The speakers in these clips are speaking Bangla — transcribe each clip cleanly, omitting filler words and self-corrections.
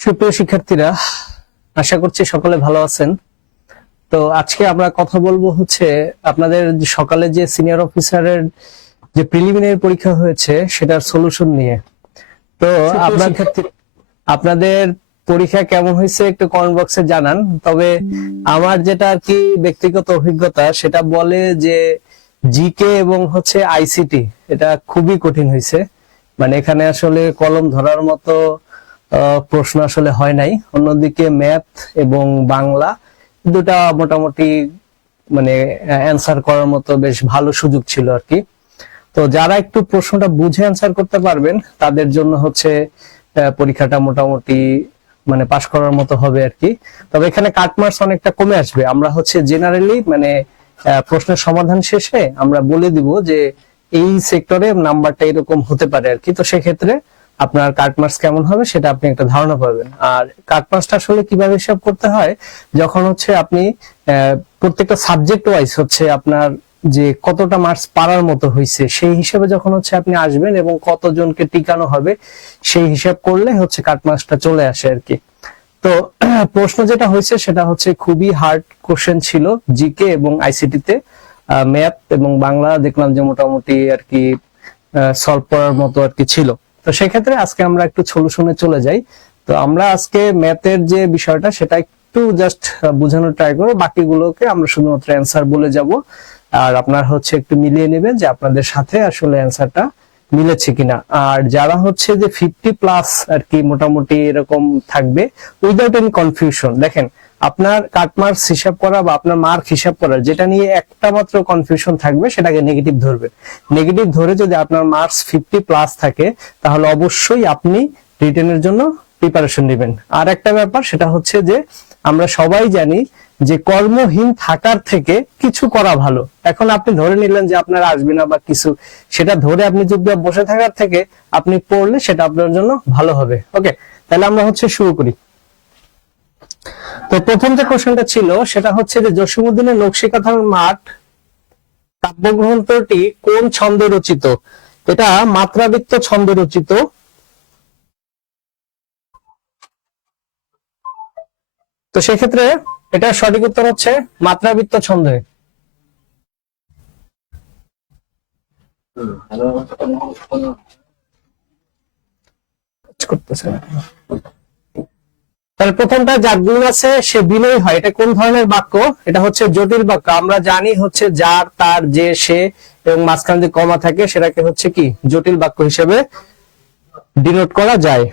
সুপ্রিয় শিক্ষার্থীরা, আশা করছি সকলে ভালো আছেন। তো আজকে আমরা কথা বলবো হচ্ছে আপনাদের সকালে যে সিনিয়র অফিসারের যে প্রিলিমিনারি পরীক্ষা হয়েছে সেটার সলিউশন নিয়ে। তো আপনাদের পরীক্ষা কেমন হয়েছে একটু কমেন্ট বক্সে জানান। তবে আমার যেটা আর কি ব্যক্তিগত অভিজ্ঞতা সেটা বলে যে জিকে এবং হচ্ছে আইসিটি এটা খুবই কঠিন হয়েছে। মানে এখানে আসলে কলম ধরার মতো প্রশ্ন আসলে হয় নাই। অন্যদিকে ম্যাথ এবং বাংলা দুটা মোটামুটি মানে অ্যান্সার করার মতো বেশ ভালো সুযোগ ছিল আর কি। তো যারা একটু প্রশ্নটা বুঝে অ্যান্সার করতে পারবেন তাদের জন্য হচ্ছে পরীক্ষাটা মোটামুটি মানে পাশ করার মতো হবে আর কি। তবে এখানে কাট মার্কস অনেকটা কমে আসবে। আমরা হচ্ছে জেনারেলি মানে প্রশ্নের সমাধান শেষে আমরা বলে দিব যে এই সেক্টরে নাম্বারটা এরকম হতে পারে আর কি। তো সেক্ষেত্রে আপনার কাট মার্কস কেমন হবে সেটা আপনি একটা ধারণা পাবেন। আর কাট মার্কসটা আসলে কিভাবে হিসাব করতে হয়, যখন হচ্ছে আপনি প্রত্যেকটা সাবজেক্ট ওয়াইজ হচ্ছে আপনার যে কতটা মার্কস পারার মতো হয়েছে সেই হিসেবে যখন হচ্ছে আপনি আসবেন এবং কতজনকে টিকানো হবে সেই হিসাব করলে হচ্ছে কাট মার্কসটা চলে আসে আর কি। তো প্রশ্ন যেটা হয়েছে সেটা হচ্ছে খুবই হার্ড কোশ্চেন ছিল জিকে এবং আইসিটি তে। ম্যাথ এবং বাংলা দেখলাম যে মোটামুটি আর কি সলভ করার মতো আর কি ছিল। তো সেক্ষেত্রে আজকে আমরা একটু সলিউশনে চলে যাই। তো আমরা আজকে ম্যাথের যে বিষয়টা সেটা একটু জাস্ট বোঝানোর ট্রাই করব, বাকিগুলোকে আমরা শুধুমাত্র অ্যান্সার বলে যাব। আর আপনার হচ্ছে একটু মিলিয়ে নেবেন যে আপনাদের সাথে আসলে অ্যান্সারটা মিলেছে কিনা। আর যারা হচ্ছে যে 50+ আর কি মোটামুটি এরকম থাকবে উইদাউট এনি কনফিউশন, দেখেন আপনার কাট মার্কস হিসাব করা বা আপনার মার্ক হিসাব করা যেটা নিয়ে একটা মাত্র কনফিউশন থাকবে সেটাকে নেগেটিভ ধরবেন। নেগেটিভ ধরে যদি আপনার মার্কস 50+ থাকে তাহলে অবশ্যই আপনি রিটেনের জন্য প্রিপারেশন নেবেন। আর একটা ব্যাপার সেটা হচ্ছে যে আমরা সবাই জানি যে কর্মহীন থাকার থেকে কিছু করা ভালো। এখন আপনি ধরে নিলেন যে আপনার আসবে না বা কিছু, সেটা ধরে আপনি চুপচাপ বসে থাকার থেকে আপনি পড়লে সেটা আপনার জন্য ভালো হবে। ওকে, তাহলে আমরা হচ্ছে শুরু করি। তো প্রথম যে কোশ্চেনটা ছিল সেটা হচ্ছে যে জসীমউদ্দীনের নকশিকাঁথার মাঠ কাব্যগ্রন্থটি কোন ছন্দে রচিত? এটা মাত্রাবৃত্ত ছন্দে রচিত। তো সেক্ষেত্রে এটা সঠিক উত্তর হচ্ছে মাত্রাবৃত্ত ছন্দে। তাহলে প্রথমটা যার গুণ আছে সে বিনয়ী হয়, এটা কোন ধরনের বাক্য? এটা হচ্ছে জটিল বাক্য। আমরা জানি হচ্ছে যার, তার, যে, সে এবং মাঝখানে যে কমা থাকে সেটাকে হচ্ছে কি জটিল বাক্য হিসেবে ডিনোট করা যায়।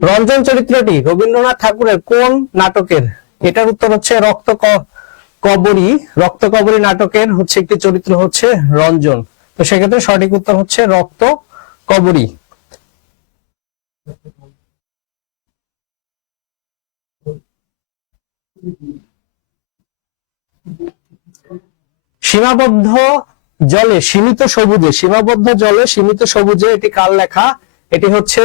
রঞ্জন চরিত্রটি রবীন্দ্রনাথ ঠাকুরের কোন নাটকের? এটার উত্তর হচ্ছে কবরী। রক্ত কবরী নাটকের হচ্ছে একটি চরিত্র হচ্ছে রঞ্জন। তো সেক্ষেত্রে সঠিক উত্তর হচ্ছে রক্ত কবরী। সীমাবদ্ধ জলে সীমিত সবুজে, সীমাবদ্ধ জলে সীমিত সবুজে, এটি কার লেখা? এটি হচ্ছে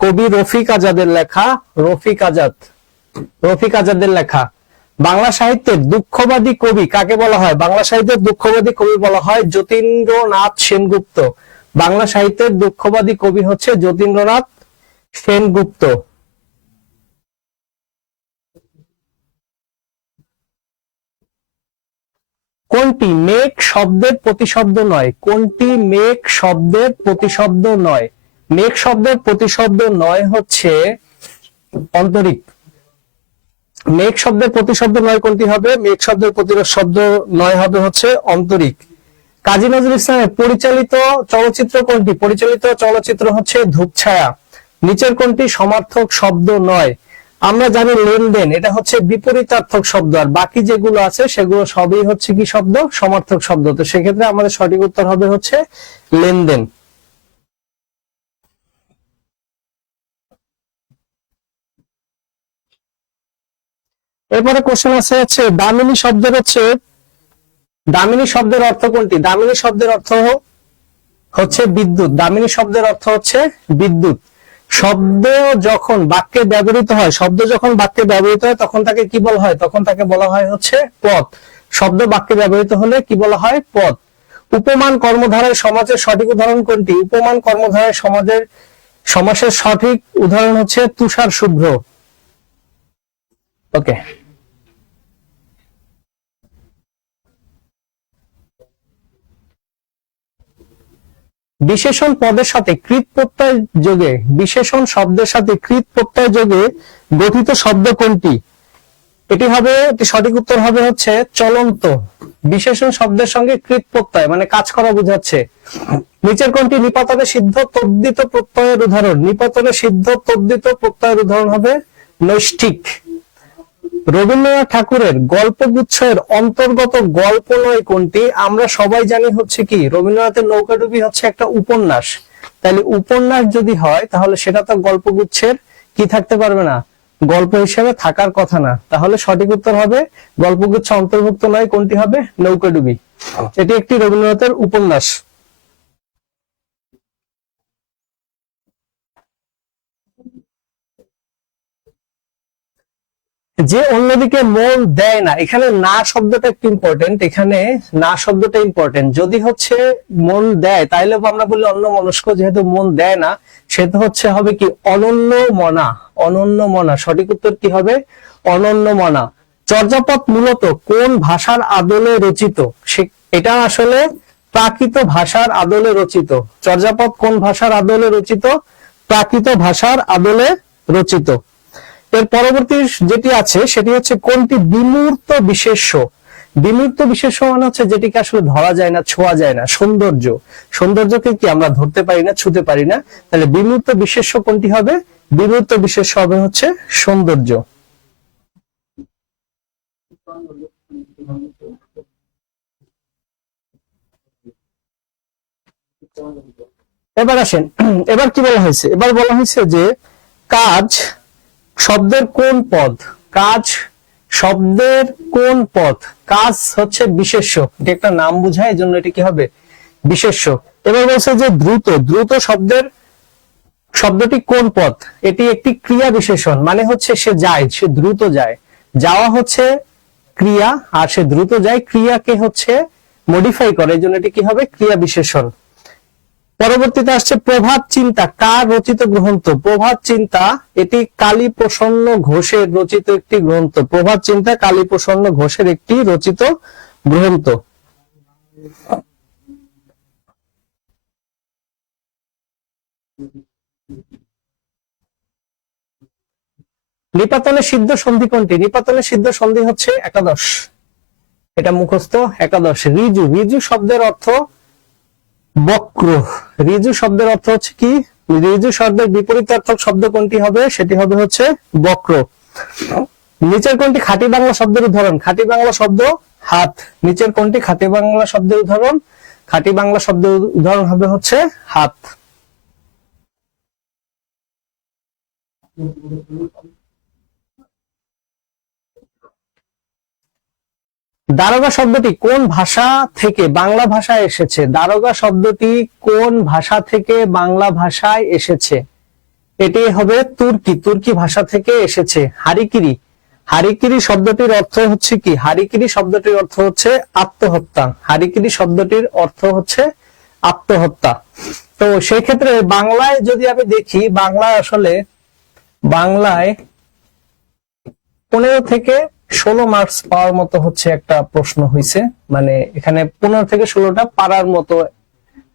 কবি রফিক আজাদের লেখা। রফিক আজাদের লেখা। বাংলা সাহিত্যের দুঃখবাদী কবি কাকে বলা হয়? বাংলা সাহিত্যের দুঃখবাদী কবি বলা হয় যতীন্দ্রনাথ সেনগুপ্ত। বাংলা সাহিত্যের দুঃখবাদী কবি হচ্ছে যতীন্দ্রনাথ সেনগুপ্ত। কোনটি মেঘ শব্দের প্রতিশব্দ নয়? কোনটি মেঘ শব্দের প্রতিশব্দ নয়? মেঘ শব্দের প্রতিশব্দ নয় হচ্ছে অন্তরিক। মেঘ শব্দের প্রতিশব্দ নয় কোনটি হবে? মেঘ শব্দের প্রতিশব্দ নয় হবে হচ্ছে অন্তরিক। কাজী নজরুল ইসলামের পরিচালিত চলচ্চিত্র কোনটি? পরিচালিত চলচ্চিত্র হচ্ছে ধূপছায়া। নিচের কোনটি সমার্থক শব্দ নয়? আমরা জানি লেনদেন, এটা হচ্ছে বিপরীতার্থক শব্দ, আর বাকি যেগুলো আছে সেগুলো সবই হচ্ছে কি শব্দ? সমার্থক শব্দ। তো সেক্ষেত্রে আমাদের সঠিক উত্তর হবে হচ্ছে লেনদেন। এরপরে কোশ্চেন আছে হচ্ছে দামিনী শব্দের অর্থ কোনটি? দামিনী শব্দের অর্থ হচ্ছে বিদ্যুৎ। দামিনী শব্দের অর্থ হচ্ছে বিদ্যুৎ। শব্দ যখন বাক্যে ব্যবহৃত হয় তখন তাকে কি বলা হয়? তখন তাকে বলা হয় হচ্ছে পথ। শব্দ বাক্যে ব্যবহৃত হলে কি বলা হয়? পদ। উপমান কর্মধারয় সমাজের সঠিক উদাহরণ কোনটি? উপমান কর্মধারয় সমাসের সঠিক উদাহরণ হচ্ছে তুষার শুভ্র। ওকে, বিশেষণ পদের সাথে কৃত প্রত্যয় যোগে, বিশেষণ শব্দের সাথে কৃত প্রত্যয় যোগে গঠিত শব্দ কোনটি? এটি সঠিক উত্তর হবে হচ্ছে চলন্ত। বিশেষণ শব্দের সঙ্গে কৃত প্রত্যয় মানে কাজ করা বোঝাচ্ছে। নিচের কোনটি নিপাতনে সিদ্ধ তদ্ধিত প্রত্যয়ের উদাহরণ? নিপাতনে সিদ্ধ তদ্ধিত প্রত্যয়ের উদাহরণ হবে নৈষ্ঠিক। রবীন্দ্রনাথ ঠাকুরের গল্পগুচ্ছের অন্তর্গত গল্প নয় কোনটি? আমরা সবাই জানি হচ্ছে কি রবীন্দ্রনাথের নৌকাডুবি হচ্ছে একটা উপন্যাস। তাহলে উপন্যাস যদি হয় তাহলে সেটা তো গল্পগুচ্ছের কি থাকতে পারবে না, গল্প হিসেবে থাকার কথা না। তাহলে সঠিক উত্তর হবে গল্পগুচ্ছ অন্তর্ভুক্ত নয় কোনটি হবে? নৌকাডুবি। এটি একটি রবীন্দ্রনাথের উপন্যাস। যে অন্যদিকে মন দেয় না, এখানে না শব্দটা একটু ইম্পর্টেন্ট। এখানে না শব্দটা ইম্পর্টেন্ট। যদি হচ্ছে মন দেয় তাইলে আমরা বলি অন্য মনস্ক, যেহেতু মন দেয় না সেটা হচ্ছে হবে কি অনন্য মনা। অনন্য মনা, সঠিক উত্তর কি হবে? অনন্য মনা। চর্যাপদ মূলত কোন ভাষার আদলে রচিত? এটা আসলে প্রাকৃত ভাষার আদলে রচিত। চর্যাপদ কোন ভাষার আদলে রচিত? প্রাকৃত ভাষার আদলে রচিত। এর পরবর্তী যেটি আছে সেটি হচ্ছে কোনটি বিমূর্ত বিশেষ্য? বিমূর্ত বিশেষ্য মানে হচ্ছে যেটিকে আসলে ধরা যায় না, ছোঁয়া যায় না। সৌন্দর্য, সৌন্দর্যকে কি আমরা ধরতে পারি না, ছুঁতে পারি না। তাহলে বিমূর্ত বিশেষ্য কোনটি হবে? বিমূর্ত বিশেষ্য হবে হচ্ছে সৌন্দর্য। এবার আসেন, এবার কি বলা হয়েছে? এবার বলা হয়েছে যে কাজ শব্দের কোন পদ? কাজ শব্দের কোন পদ? কাজ হচ্ছে বিশেষ্য, এটা একটা নাম বোঝায়, এই জন্য এটি কি হবে? বিশেষ্য। এবার বলছে যে দ্রুত, দ্রুত শব্দটি কোন পদ? এটি একটি ক্রিয়া বিশেষণ, মানে হচ্ছে সে যায়, সে দ্রুত যায়। যাওয়া হচ্ছে ক্রিয়া, আর সে দ্রুত যায় ক্রিয়াকে হচ্ছে মডিফাই করে, এই জন্য এটি কি হবে? ক্রিয়া বিশেষণ। পরবর্তীতে আসছে প্রভাত চিন্তা কার রচিত গ্রন্থ? প্রভাত চিন্তা এটি কালী প্রসন্ন ঘোষের রচিত একটি গ্রন্থ। প্রভাত চিন্তা কালী প্রসন্ন ঘোষের একটি রচিত গ্রন্থ। নিপাতনে সিদ্ধ সন্ধি কোনটি? নিপাতনে সিদ্ধ সন্ধি হচ্ছে একাদশ, এটা মুখস্থ। একাদশ। ঋজু, ঋজু শব্দের অর্থ বক্র। ঋজু শব্দের অর্থ হচ্ছে কি? ঋজু শব্দের বিপরীতার্থক শব্দ কোনটি হবে? সেটি হবে হচ্ছে বক্র। নিচের কোনটি খাঁটি বাংলা শব্দের উদাহরণ? খাঁটি বাংলা শব্দ হাত। নিচের কোনটি খাঁটি বাংলা শব্দের উদাহরণ? খাঁটি বাংলা শব্দের উদাহরণ হবে হচ্ছে হাত। দারোগা শব্দটি কোন ভাষা থেকে বাংলা ভাষায় এসেছে? দারোগা শব্দটি কোন ভাষা থেকে বাংলা ভাষায় এসেছে? এটি হবে তুর্কি, তুর্কি ভাষা থেকে এসেছে। হারিকিরি, হারিকিরি শব্দটির অর্থ হচ্ছে কি? হারিকিরি শব্দটির অর্থ হচ্ছে আত্মহত্যা। হারিকিরি শব্দটির অর্থ হচ্ছে আত্মহত্যা। তো সেই ক্ষেত্রে বাংলায় যদি আমি দেখি, বাংলায় আসলে বাংলায় 15 থেকে 16 মার্কস পাওয়ার মতো হচ্ছে একটা প্রশ্ন হয়েছে। মানে এখানে 15 থেকে 16টা পারার মতো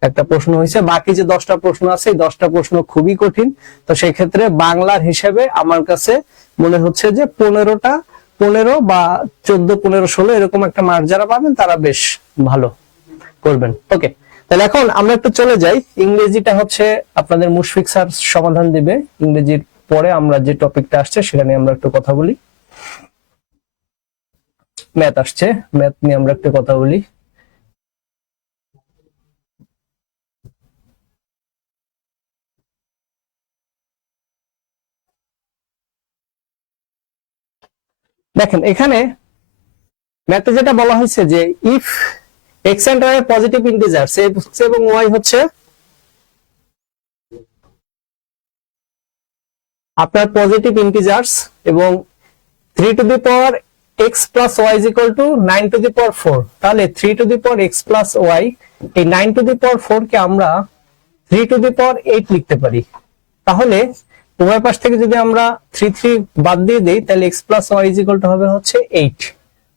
একটা প্রশ্ন হয়েছে। বাকি যে 10টা প্রশ্ন আছে, এই 10টা প্রশ্ন খুবই কঠিন। তো সেই ক্ষেত্রে বাংলার হিসেবে আমার কাছে মনে হচ্ছে যে 15 বা 14, 15, 16 এরকম একটা মার্ক যারা পাবেন তারা বেশ ভালো করবেন। ওকে, তাহলে এখন আমরা একটু চলে যাই। ইংরেজিটা হচ্ছে আপনাদের মুশফিক স্যার সমাধান দিবে। ইংরেজির পরে আমরা যে টপিকটা আসছে সেটা নিয়ে আমরা একটু কথা বলি। ম্যাথ আসছে, ম্যাথ নিয়ে আমরা একটু কথা বলি। দেখেন এখানে ম্যাথে যেটা বলা হয়েছে যে if x and y positive integers, x এবং ওয়াই হচ্ছে আপনার পজিটিভ ইন্টিজার্স এবং 3 to the power x plus y is equal to 9 to the power 4, তাহলে 3 to the power x plus y, এই 9 টু দি পাওয়ার 4 কে আমরা 3 টু দি পাওয়ার 8 লিখতে পারি। তাহলে উভয় পাশ থেকে যদি আমরা 3 বাদ দিয়ে দেই তাহলে x plus y is equal to হবে হচ্ছে 8।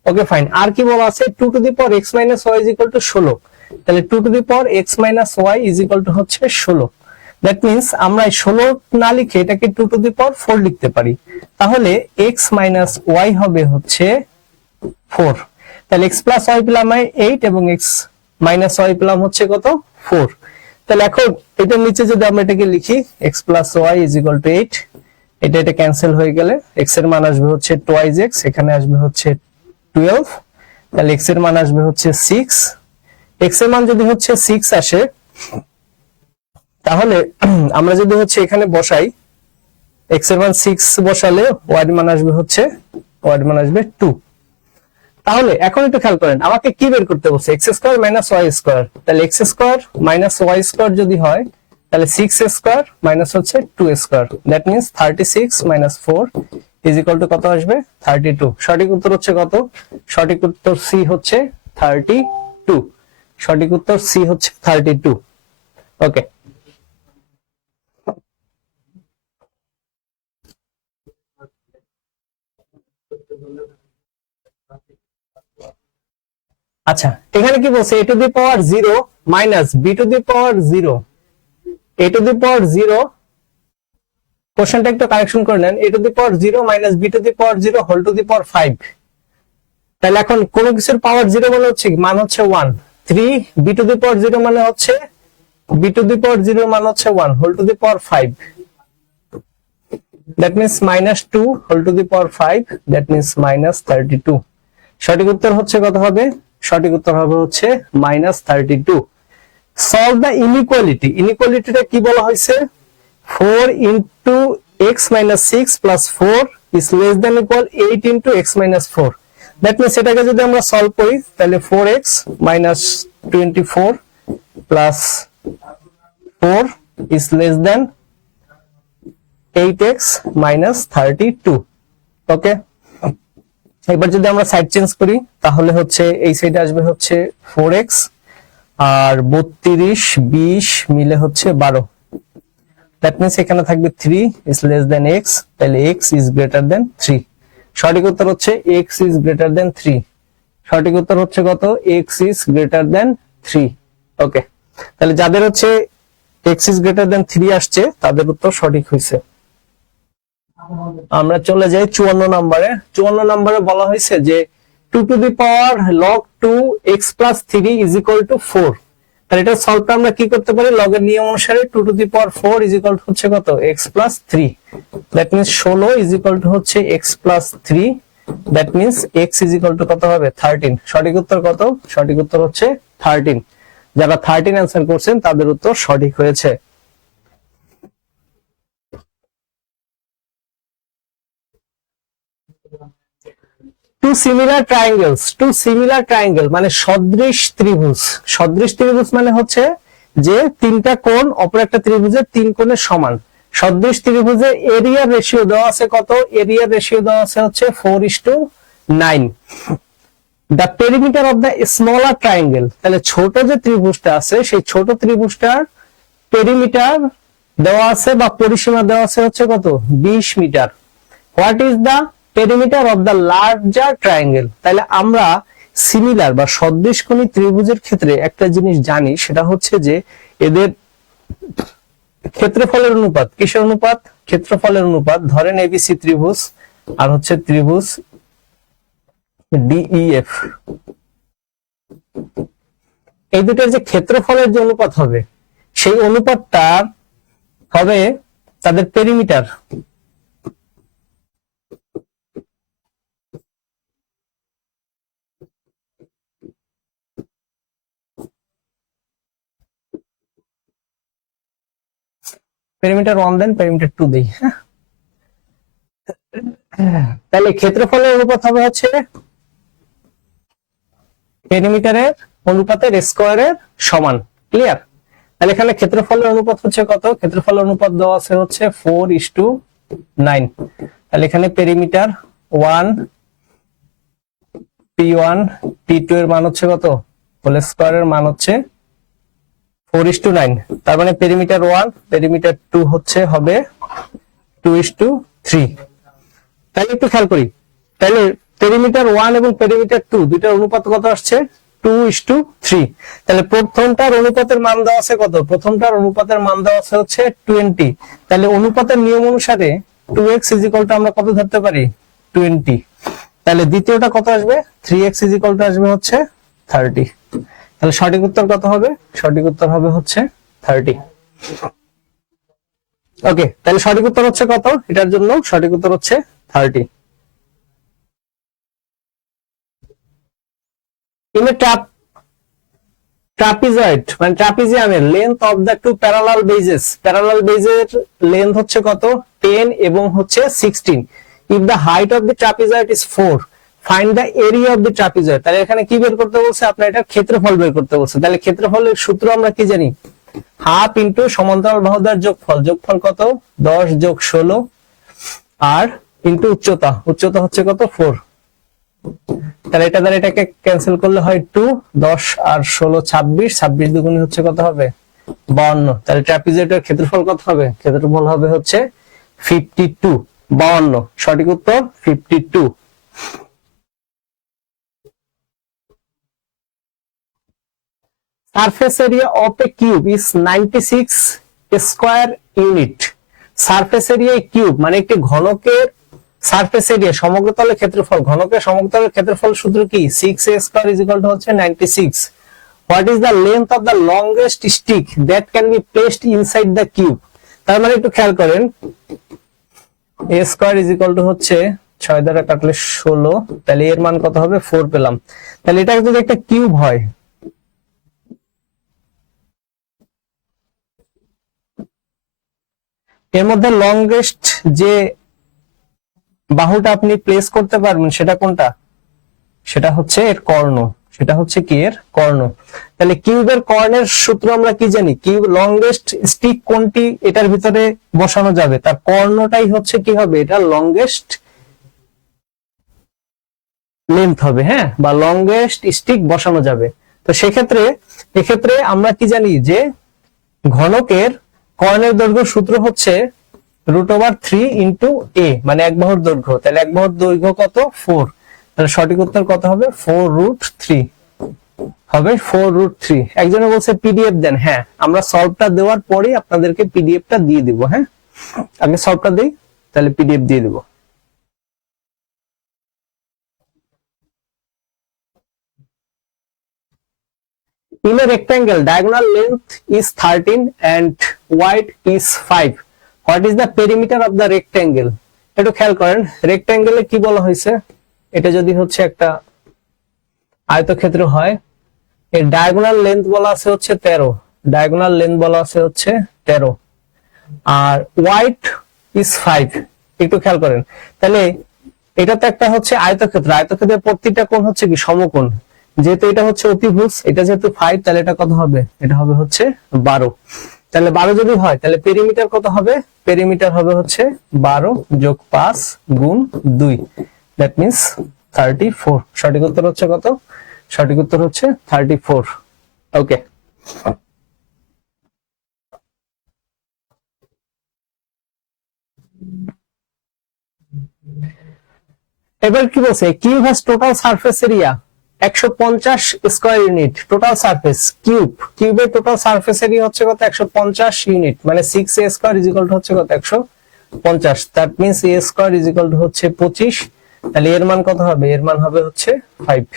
Okay fine. আর কি বলা আছে 2 to the power x minus y is equal to 16, তাহলে 2 to the power x minus y is equal to হচ্ছে 16। দ্যাট মিন্স আমরা 16 না লিখে এটাকে 2 টু দি পাওয়ার 4 লিখতে পারি। তাহলে এক্স মাইনাস ওয়াই হবে হচ্ছে 4। তাহলে এক্স প্লাস ওয়াই পেলাম 8 এবং এক্স মাইনাস ওয়াই পেলাম হচ্ছে কত 4। তাহলে এখন এটার নিচে যদি আমরা এটাকে লিখি x plus y is equal to 8, এটা ক্যান্সেল হয়ে গেলে এক্স এর মান আসবে হচ্ছে টুয়াইজ এক্স, এখানে আসবে হচ্ছে 12, তাহলে এক্স এর মান আসবে হচ্ছে 6। এক্স এর মান যদি হচ্ছে 6 আসে তাহলে আমরা যদি হচ্ছে এখানে বসাই এক্স এর মান 6 বসালে ওয়াই এর মান আসবে হচ্ছে 2। তাহলে এখন একটু খেয়াল করেন আমাকে কি বের করতে বলছে x square minus y square, তাহলে x square minus y square যদি হয় তাহলে 6 স্কয়ার মাইনাস হচ্ছে 2 স্কয়ার, দ্যাট মিন্স 36 মাইনাস 4 ইজ ইকুয়াল টু কত আসবে 32। সঠিক উত্তর হচ্ছে কত? সঠিক উত্তর সি হচ্ছে 32। সঠিক উত্তর সি হচ্ছে 32। ওকে, আচ্ছা এখানে কি বলছে a to the power 0 minus b to the power 0, a to the power 0, কোশ্চেনটা একটু কারেকশন করে নেন, a to the power 0 minus b to the power 0 whole to the power 5। তাহলে এখন কোন কিছুর পাওয়ার 0 মানে হচ্ছে মান হচ্ছে 1, 3 b টু দি পাওয়ার 0 মানে হচ্ছে b টু দি পাওয়ার 0 মান হচ্ছে 1 whole to the power 5, that means minus 2 whole to the power 5, that means minus 32। সঠিক উত্তর হচ্ছে কত হবে? সঠিক উত্তর হবে হচ্ছে মাইনাস 32। Solve the inequality. ইনইকুয়ালিটিটা কি বলা হয়েছে? 4 into x minus 6 plus 4 is less than equal 8 into x minus 4। That means এটাকে যদি আমরা সলভ করি তাহলে 4x minus 24 plus 4 is less than 8x minus 32। Okay, এবার যদি আমরা সাইড চেঞ্জ করি তাহলে হচ্ছে এই সাইডে আসবে হচ্ছে 4x আর 32 20 মিলে হচ্ছে 12, দ্যাট মিন্স এখানে থাকবে 3 ইজ লেস দ্যান x, তাহলে x ইজ গ্রেটার দ্যান 3। সঠিক উত্তর হচ্ছে x ইজ গ্রেটার দ্যান 3। সঠিক উত্তর হচ্ছে কত? x is greater than 3। ওকে, তাহলে যাদের হচ্ছে x ইজ গ্রেটার দ্যান 3 আসছে তাদের উত্তর সঠিক হয়েছে। আমরা চলে যাই 54 নম্বরে। 54 নম্বরে বলা হয়েছে যে 2 to the power log 2 x plus 3 is equal to 4। তাহলে এটা সলভটা আমরা কি করতে পারি? লগ এর নিয়ম অনুসারে 2 to the power 4 is equal to হচ্ছে কত? x plus 3, that means 16 is equal to হচ্ছে x plus 3, that means x is equal to কত হবে? 13। সঠিক উত্তর কত? সঠিক উত্তর হচ্ছে 13। যারা 13 অ্যানসার করছেন তাদের উত্তর সঠিক হয়েছে। Two similar triangles, two similar triangle মানে সদৃশ ত্রিভুজ। সদৃশ ত্রিভুজ মানে হচ্ছে যে তিনটা কোণ অপর একটা ত্রিভুজের তিন কোণের সমান। সদৃশ ত্রিভুজের এরিয়া রেশিও দেওয়া আছে কত? এরিয়া রেশিও দেওয়া আছে হচ্ছে 4:9। The perimeter of the smaller triangle, তাহলে ছোট যে ত্রিভুজটা আছে সেই ছোট ত্রিভুজটার পেরিমিটার দেওয়া আছে বা পরিসীমা দেওয়া আছে হচ্ছে কত? 20 মিটার। What is the perimeter of the larger triangle? তাহলে আমরা সিমিলার বা সদৃশকোণী ত্রিভুজের ক্ষেত্রে একটা জিনিস জানি, সেটা হচ্ছে যে এদের ক্ষেত্রফলের অনুপাত। কিসের অনুপাত? ক্ষেত্রফলের অনুপাত। ধরেন এবিসি ত্রিভুজ আর হচ্ছে ত্রিভুজ ডিইএফ, এই দুটোর যে ক্ষেত্রফলের যে অনুপাত হবে সেই অনুপাতটা হবে তাদের পেরিমিটার। পেরিমিটার 1 দেন, পেরিমিটার 2 দেই। তাহলে ক্ষেত্রফলের অনুপাত হবে হচ্ছে পেরিমিটারের অনুপাতের স্কয়ারের সমান। ক্লিয়ার? তাহলে এখানে ক্ষেত্রফলের অনুপাত হচ্ছে কত? ক্ষেত্রফলের অনুপাত দেওয়া আছে হচ্ছে 4:9। তাহলে এখানে পেরিমিটার 1 P1 P2 এর মান হচ্ছে কত, হোল স্কয়ারের মান হচ্ছে 4:9। তার মানে পেরিমিটার 1 পেরিমিটার 2 হচ্ছে হবে 2:3। তাহলে একটু খেয়াল করি, তাহলে পেরিমিটার 1 এবং পেরিমিটার 2 দুইটার অনুপাত কত আসছে, 2:3। তাহলে প্রথমটার অনুপাতের মান দেওয়া আছে কত, প্রথমটার অনুপাতের মান দেওয়া আছে হচ্ছে 20। তাহলে অনুপাতের নিয়ম অনুসারে 2x আমরা কত ধরতে পারি, 20। তাহলে দ্বিতীয়টা কত আসবে, 3x আসবে হচ্ছে 30। তাহলে সঠিক উত্তর কত হবে, সঠিক উত্তর হবে হচ্ছে 30। ওকে, তাহলে সঠিক উত্তর হচ্ছে কত, এটার জন্য সঠিক উত্তর হচ্ছে 30। In a trapezoid মানে ট্রাপিজিয়ামের length of the two parallel bases, parallel বেজের লেন্থ হচ্ছে কত, 10 এবং হচ্ছে 16। If the height of the trapezoid is 4, find the area of the trapezoid. তাহলে এখানে কি বের করতে বলছে, আপনার এটা ক্ষেত্রফল বের করতে বলছে। তাহলে ক্ষেত্রফলের সূত্র আমরা কি জানি, হাফ ইনটু সমান্তরাল বাহুদ্বয়ের যোগফল, যোগফল কত 10 যোগ 16 আর ইনটু উচ্চতা, উচ্চতা হচ্ছে কত 4। তাহলে এটা দ্বারা এটাকে ক্যান্সেল করলে হয় 2, 10 আর 16 26, 26 দুগুণে হচ্ছে কত হবে 52। তাহলে ট্রাপিজয়েডের ক্ষেত্রফল কত হবে, ক্ষেত্রফল হবে হচ্ছে 52, 52। সঠিক উত্তর 52। Surface area of A cube is 96 square unit. Surface area cube মানে একটি ঘনকের সারফেস এরিয়া সমগ্রতলের ক্ষেত্রফল, ঘনকের সমগ্রতলের ক্ষেত্রফল সূত্র কি, 6a square is equal to হচ্ছে 96। What is the length of the longest stick that can be placed inside the cube. তার মানে একটু খেয়াল করেন, a square is equal to হচ্ছে 6 দ্বারা কাটলে 16, তাহলে এর মান কত হবে 4 পেলাম। তাহলে এটা যদি একটা কিউব হয়, এর মধ্যে লংগেস্ট যে বাহুটা আপনি প্লেস করতে পারবেন সেটা কোনটা, সেটা হচ্ছে এর কর্ণ, সেটা হচ্ছে কি এর কর্ণ। তাহলে কিউবের কর্ণের সূত্র আমরা কি জানি, কিউব লংগেস্ট স্টিক কোনটি এটার ভিতরে বসানো যাবে, তার কর্ণটাই হচ্ছে কি হবে, এটা লংগেস্ট লেন্থ হবে, হ্যাঁ, বা লংগেস্ট স্টিক বসানো যাবে। তো সেক্ষেত্রে এক্ষেত্রে আমরা কি জানি যে ঘনকের কর্ণের দৈর্ঘ্য সূত্র হচ্ছে √3 ইন্টু a, মানে এক বাহুর দৈর্ঘ্য। তাহলে এক বাহুর দৈর্ঘ্য কত 4, তাহলে সঠিক উত্তর কত হবে 4√3 হবে 4√3। একজনে বলছে পিডিএফ দেন, হ্যাঁ আমরা সলভটা দেওয়ার পরেই আপনাদেরকে পিডিএফটা দিয়ে দিব। হ্যাঁ, আগে সলভটা দেই, তাহলে পিডিএফ দিয়ে দিব। In a rectangle, diagonal length is 13 and width is 5. What is the perimeter of the rectangle? একটু খেয়াল করেন, রেক্ট্যাঙ্গেলে কি বলা হয়েছে, এটা যদি হচ্ছে একটা আয়তক্ষেত্র হয়, এর ডায়াগোনাল লেন্থ বলা আছে হচ্ছে 13, ডায়াগোনাল লেন্থ বলা আছে হচ্ছে 13 আর ওয়াইড ইজ 5। একটু খেয়াল করেন, তাহলে এটা তো একটা হচ্ছে আয়তক্ষেত্র, আয়তক্ষেত্রের প্রত্যেকটা কোণ হচ্ছে কি সমকোণ, যেহেতু এটা হচ্ছে অতিভুজ, এটা যেহেতু 5, তাহলে এটা কত হবে, এটা হবে হচ্ছে 12। তাহলে 12 যদি হয় তাহলে পেরিমিটার কত হবে, পেরিমিটার হবে হচ্ছে 12 যোগ 5 গুণ 2, দ্যাট মিন্স 34। সঠিক উত্তর হচ্ছে কত, সঠিক উত্তর হচ্ছে 34। ওকে, এবার কি বলছে, cube has total surface area 150 square unit. Total surface cube, কিউবের টোটাল সারফেস এরিয়া হচ্ছে কত 150 ইউনিট, মানে 6a square is equal to হচ্ছে কত 150। That means a square is equal to হচ্ছে 25। তাহলে এর মান কত হবে, এর মান হবে হচ্ছে 5।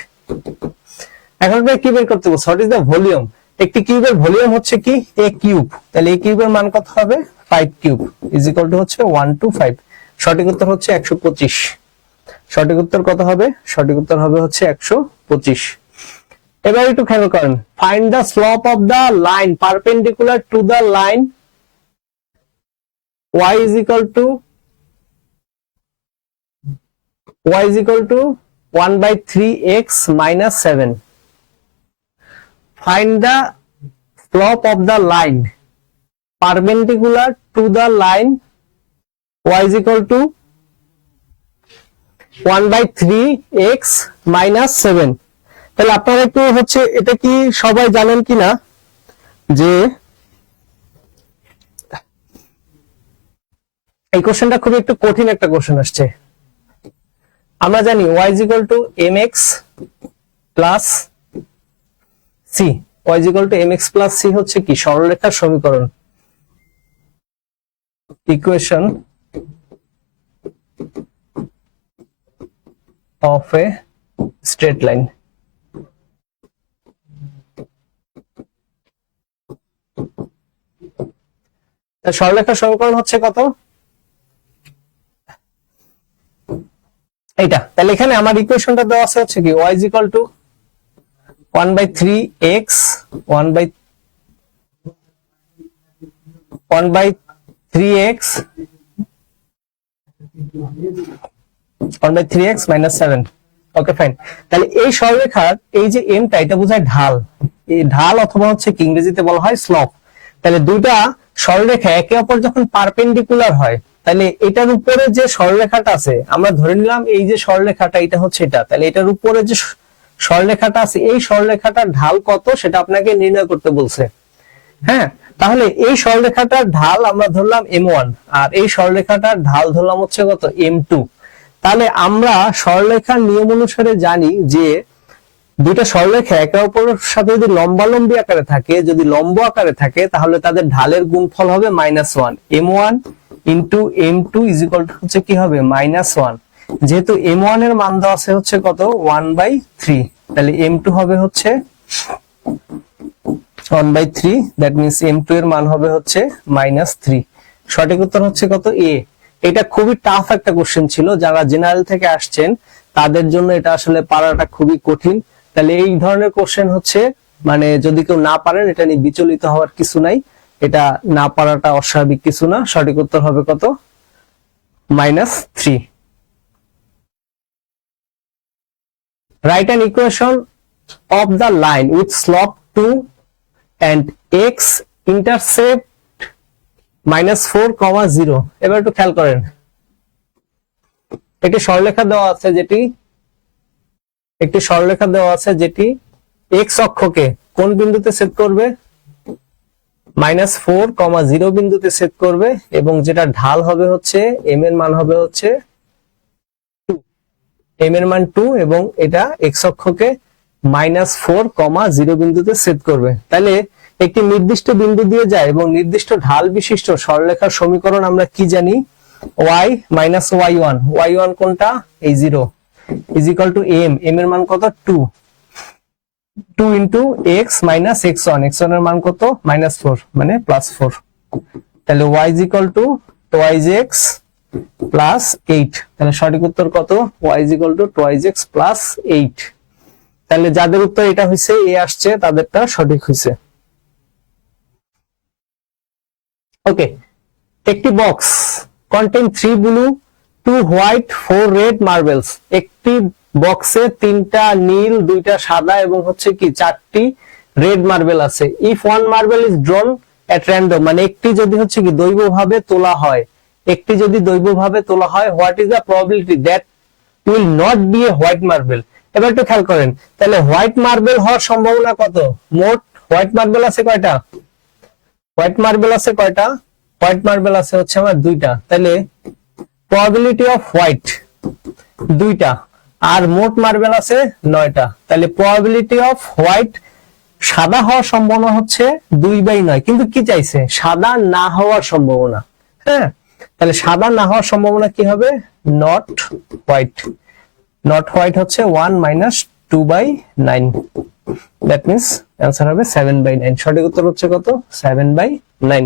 এখন আমরা কি বের করতে বলছি, হোয়াট ইজ দ্য ভলিউম। একটি কিউবের ভলিউম হচ্ছে কি a কিউব, তাহলে a কিউবের মান কত হবে 5 কিউব ইজ ইকুয়াল টু হচ্ছে 1 to 5। সঠিক উত্তর হচ্ছে 125। সঠিক উত্তর কত হবে, সঠিক উত্তর হবে হচ্ছে 125। এবার একটু খেয়াল করেন, find the slope of the line perpendicular to the line y is equal to 1/3x minus 7. Find the slope of the line perpendicular to the line y is equal to 1/3x -7। তাহলে আপনারা একটু হচ্ছে এটা কি সবাই জানেন কিনা যে এই কোশ্চেনটা খুবই একটু কঠিন একটা কোশ্চেন আসছে। আমরা জানি y mx plus c, y mx plus c হচ্ছে কি সরলরেখার সমীকরণ, equation of A straight line. সরলরেখার সমীকরণ হচ্ছে কত? এইটা। তাহলে এখানে আমার ইকুয়েশনটা দেওয়া আছে হচ্ছে কি y 1/3x 1/3x 7। Okay fine. তাহলে এই সরলরেখার এই যে এমটা এটা বোঝায় ঢাল, এই ঢাল অথবা হচ্ছে কি ইংরেজিতে বলা হয় স্লপ। তাহলে দুইটা সরলরেখা একে অপর যখন পারপেন্ডিকুলার হয়, তাহলে এটার উপরে যে সরলরেখাটা আছে, আমরা ধরে নিলাম এই যে সরলরেখাটা এটা হচ্ছে এটা, তাহলে এটার উপরে যে সরলরেখাটা আছে এই সরলরেখাটার ঢাল কত সেটা আপনাকে নির্ণয় করতে বলছে। হ্যাঁ, তাহলে এই সরলরেখাটার ঢাল আমরা ধরলাম m1 আর এই সরলরেখাটার ঢাল ধরলাম হচ্ছে কত m2। তাহলে আমরা সরলরেখার নিয়ম অনুসারে জানি যে দুইটা সরলরেখা একে অপরের সাথে যদি লম্বালম্বী আকারে থাকে, যদি লম্ব আকারে থাকে, তাহলে তাদের ঢালের গুণফল হবে -1। m1 into m2 is equal to হচ্ছে কি হবে -1। যেহেতু m1 এর মান দেওয়া আছে হচ্ছে কত 1/3, তাহলে m2 হবে হচ্ছে 1/3, দ্যাট মিন্স m2 এর মান হবে হচ্ছে -3। সঠিক উত্তর হচ্ছে কত এ। এটা খুবই টাফ একটা কোশ্চেন ছিল, যারা জেনারেল থেকে আসছেন তাদের জন্য এটা আসলে পারাটা খুবই কঠিন। তাহলে এই ধরনের কোশ্চেন হচ্ছে মানে যদি কেউ না পারেন এটা নিয়ে বিচলিত হওয়ার কিছু নাই, এটা না পারাটা অস্বাভাবিক কিছু না। সঠিক উত্তর হবে কত -3। Write an equation of the line with slope 2 and x intercept -4, 0। এবার একটু খেয়াল করেন, একটি সরলরেখা দেওয়া আছে যেটি x অক্ষকে কোন বিন্দুতে ছেদ করবে, -4, 0 বিন্দুতে ছেদ করবে, এবং যেটা ঢাল হবে হচ্ছে m এর মান হবে হচ্ছে 2, m এর মান 2, এবং এটা x অক্ষকে -4, 0 বিন্দুতে ছেদ করবে। তাহলে একটি নির্দিষ্ট বিন্দু দিয়ে যায় এবং নির্দিষ্ট ঢাল বিশিষ্ট সরলরেখার সমীকরণ আমরা কি জানি, y - y1 কোনটা এই 0 ইজ ইকুয়াল টু m এর মান কত 2 ইন্টু x - x1 এর মান কত -4 মানে +4। তাহলে y is equal two twice x plus 8। তাহলে সঠিক উত্তর কত y is equal two twice x plus 8। তাহলে যাদের উত্তর এটা হইছে এ আসছে তাদেরটা সঠিক হইছে। ওকে, একটি box contain 3 blue 2 white 4 red marbles. একটি বক্সে 3টা নীল 2টা সাদা এবং হচ্ছে কি 4টি রেড মার্বেল আছে। If one marble is drawn at random, মানে একটি যদি হচ্ছে কি দৈবভাবে তোলা হয়, what is the probability that will not be a white marble. এবার একটু খেয়াল করেন, তাহলে হোয়াইট মার্বেল হওয়ার সম্ভাবনা কত? মোট হোয়াইট মার্বেল আছে কয়টা? হোয়াইট মার্বেল আছে হচ্ছে আমার 2টা। তাহলে প্রবাবিলিটি অফ হোয়াইট 2টা, আর মোট মার্বেল আছে 9টা। তাহলে প্রবাবিলিটি অফ হোয়াইট সাদা হওয়ার সম্ভাবনা হচ্ছে 2/9, কিন্তু কি চাইছে সাদা না হওয়ার সম্ভাবনা। হ্যাঁ, তাহলে সাদা না হওয়ার সম্ভাবনা কি হবে, নট হোয়াইট হচ্ছে 1 - 2/9, দ্যাট মিন্স অ্যান্সার হবে 7/9। সঠিক উত্তর হচ্ছে কত 7/9।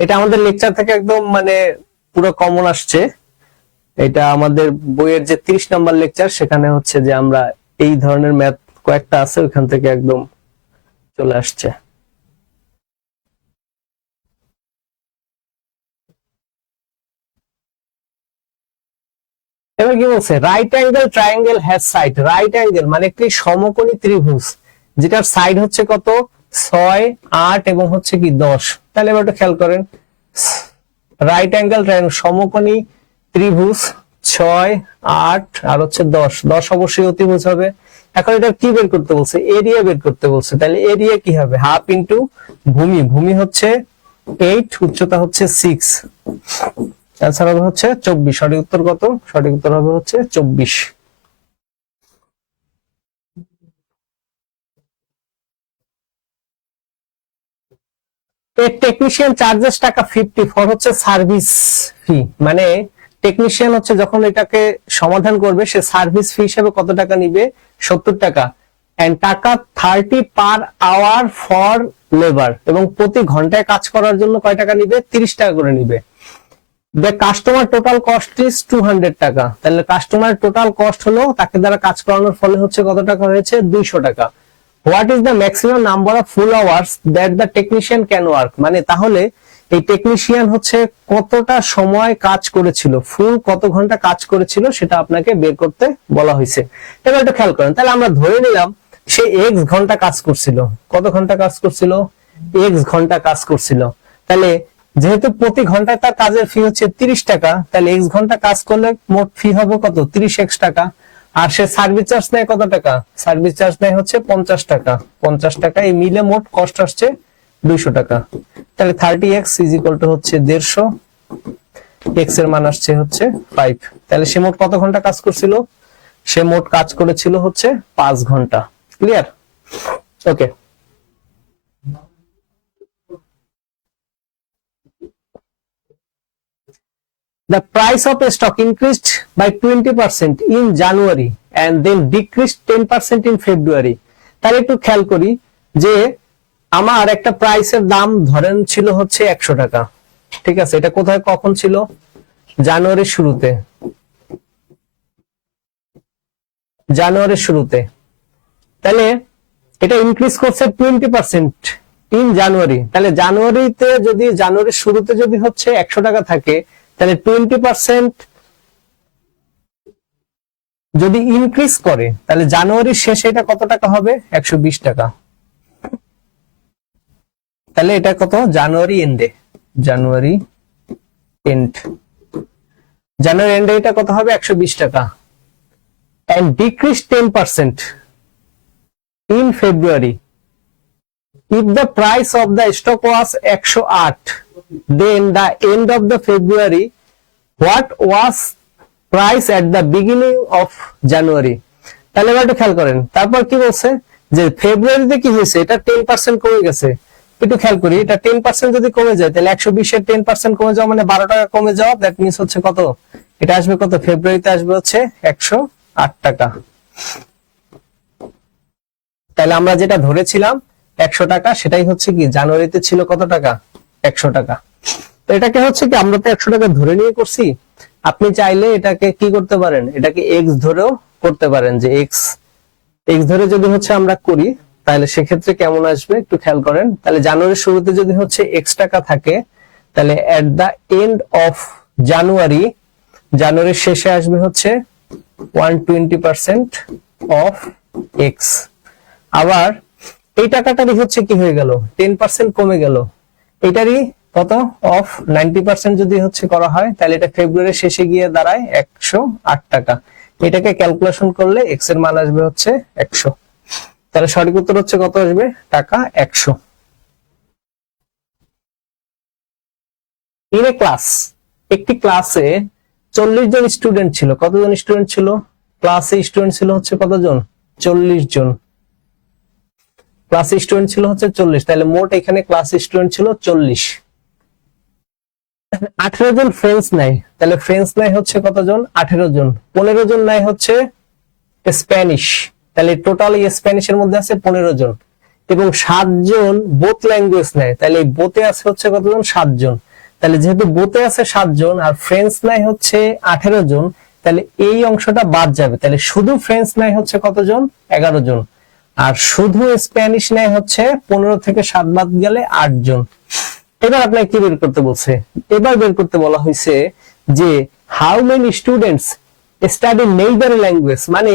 এটা আমাদের লেকচার থেকে একদম মানে পুরো কমন আসছে। এটা আমাদের বইয়ের যে 30 নাম্বার লেকচার সেখানে হচ্ছে যে আমরা এই ধরনের ম্যাথ কয়েকটা আছে ওখান থেকে একদম চলে আসছে। এবার কি বলছে, right angle triangle has side. Right angle মানে একটি সমকোণী ত্রিভুজ যেটার সাইড হচ্ছে কত 6, 8 এবং হচ্ছে কি 10। তাহলে এবার একটু খেয়াল করেন, রাইট অ্যাঙ্গেল ট্রায়াঙ্গেল সমকোণী ত্রিভুজ 6 8 আর হচ্ছে 10, 10 অবশ্যই অতিভুজ হবে। এখন এটা কি বের করতে বলছে? এরিয়া বের করতে বলছে। তাহলে এরিয়া কি হবে? হাফ ইন্টু ভূমি, ভূমি হচ্ছে 8, উচ্চতা হচ্ছে 6, অ্যান্সার হবে হচ্ছে 24। সঠিক উত্তর কত? সঠিক উত্তর হবে হচ্ছে 24। টেকনিশিয়ান চার্জেস টাকা 50 ফর হচ্ছে সার্ভিস ফি, মানে টেকনিশিয়ান হচ্ছে যখন এটাকে সমাধান করবে সে সার্ভিস ফি হিসেবে কত টাকা নিবে? 70 টাকা। এন্ড টাকা 30 পার আওয়ার ফর লেবার, এবং প্রতি ঘন্টায় কাজ করার জন্য কয় টাকা নিবে? 30 টাকা করে নিবে। The customer total cost is 200 টাকা। তাহলে কাস্টমার টোটাল কস্ট হলো তাকে দ্বারা কাজ করানোর ফলে হচ্ছে কত টাকা হয়েছে? 200 টাকা। What is the maximum number of full hours that the technician can work, মানে তাহলে এই টেকনিশিয়ান হচ্ছে কতটা সময় কাজ করেছিল, ফুল কত ঘন্টা কাজ করেছিল সেটা আপনাকে বের করতে বলা হয়েছে। এবার একটু খেয়াল করেন, তাহলে আমরা ধরে নিলাম সে এক্স ঘন্টা কাজ করছিল। কত ঘন্টা কাজ করছিল? এক্স ঘন্টা কাজ করছিল। তাহলে যেহেতু প্রতি ঘন্টায় তার কাজের ফি হচ্ছে 30 টাকা, তাহলে এক্স ঘন্টা কাজ করলে মোট ফি হবে কত? 30x টাকা। আর সে সার্ভিস চার্জ নেয় কত টাকা? সার্ভিস চার্জ নেয় হচ্ছে 50 টাকা। 50 টাকা, এই মিলে মোট কস্ট আসছে 200 টাকা। তাহলে 30x ইজ ইকুয়াল টু হচ্ছে 150, এক্স এর মান আসছে হচ্ছে 5। তাহলে সে মোট কত ঘন্টা কাজ করছিল? সে মোট কাজ করেছিল হচ্ছে 5 ঘন্টা। Clear? Okay. The price of a stock increased by 20% in January and then decreased 10% in February. তাহলে একটু খেয়াল করি যে আমার একটা প্রাইসের দাম ধরেন ছিল হচ্ছে 100 টাকা। ঠিক আছে, এটা কোথায় কখন ছিল? জানুয়ারির শুরুতে। জানুয়ারির শুরুতে। তাহলে এটা ইনক্রিজ করছে 20% ইন জানুয়ারি। তাহলে জানুয়ারিতে যদি, জানুয়ারির শুরুতে যদি হচ্ছে 100 টাকা থাকে, তাহলে 20% যদি ইনক্রিজ করে তাহলে জানুয়ারির শেষে এটা কত টাকা হবে? 120 টাকা। তাহলে এটা কত? জানুয়ারি এন্ডে, জানুয়ারি এন্ড, জানুয়ারি এন্ডে এটা কত হবে? 120 টাকা। and decrease 10% in February. If the price of the stock was 108, then the end of the February, what was price at the beginning of January? তাহলে এবার একটু খেয়াল করেন, তারপর কি বলছে যে ফেব্রুয়ারিতে কি হয়েছে? এটা 10% কমে গেছে। একটু খেয়াল করি, এটা 10% যদি কমে যায় তাহলে 120 এর 10% কমে যাওয়া মানে 12 টাকা কমে যাওয়া, দ্যাট মিন্স হচ্ছে কত? এটা আসবে কত? ফেব্রুয়ারিতে আসবে হচ্ছে 108 টাকা। তাহলে আমরা যেটা ধরেছিলাম 100 টাকা, সেটাই হচ্ছে কি জানুয়ারিতে ছিল কত টাকা? 100 টাকা। তো এটাকে হচ্ছে কি আমরা তো 100 টাকা ধরে নিয়ে করছি, আপনি চাইলে এটাকে কি করতে পারেন? এটাকে এক্স ধরেও করতে পারেন, যে এক্স ধরে যদি হচ্ছে আমরা করি তাহলে সেক্ষেত্রে কেমন আসবে একটু খেয়াল করেন। তাহলে জানুয়ারির শুরুতে যদি হচ্ছে এক্স টাকা থাকে, তাহলে এট দা এন্ড অফ জানুয়ারি, জানুয়ারির শেষে আসবে হচ্ছে 120% অফ এক্স। আবার এই টাকাটারই হচ্ছে কি হয়ে গেল? 10% কমে গেল। এটারই কত? অফ 90% যদি হচ্ছে করা হয় তাহলে এটা ফেব্রুয়ারির শেষে গিয়ে দাঁড়ায় 108 টাকা। এটাকে ক্যালকুলেশন করলে এক্স এর মান আসবে হচ্ছে 100। তাহলে সঠিক উত্তর হচ্ছে কত আসবে? টাকা 100। ইন এ ক্লাস, একটি ক্লাসে 40 জন স্টুডেন্ট ছিল। কতজন স্টুডেন্ট ছিল? ক্লাসে স্টুডেন্ট ছিল হচ্ছে কতজন? 40 জন। ক্লাসে স্টুডেন্ট ছিল হচ্ছে 40, তাহলে মোট এখানে ক্লাসে স্টুডেন্ট ছিল 40। 18 জন ফ্রেন্ডস নাই, তাহলে ফ্রেন্ডস নাই হচ্ছে কতজন? 18 জন। 15 জন নাই হচ্ছে স্প্যানিশ, তাহলে টোটাল স্প্যানিশের মধ্যে আছে 15 জন। এবং 7 জন বোথ ল্যাঙ্গুয়েজ নাই, তাহলে এই বোথে আছে হচ্ছে কতজন? 7 জন। তাহলে যেহেতু বোথে আছে 7 জন আর ফ্রেন্ডস নাই হচ্ছে 18 জন, তাহলে এই অংশটা বাদ যাবে। তাহলে শুধু ফ্রেন্ডস নাই হচ্ছে কতজন? 11 জন। আর শুধু স্প্যানিশ নাই হচ্ছে 15 থেকে 7 বাদ গেলে 8 জন। এবার আপনাকে কি বের করতে বলছে? এবার বের করতে বলা হয়েছে যে how many students study neighbour language, মানে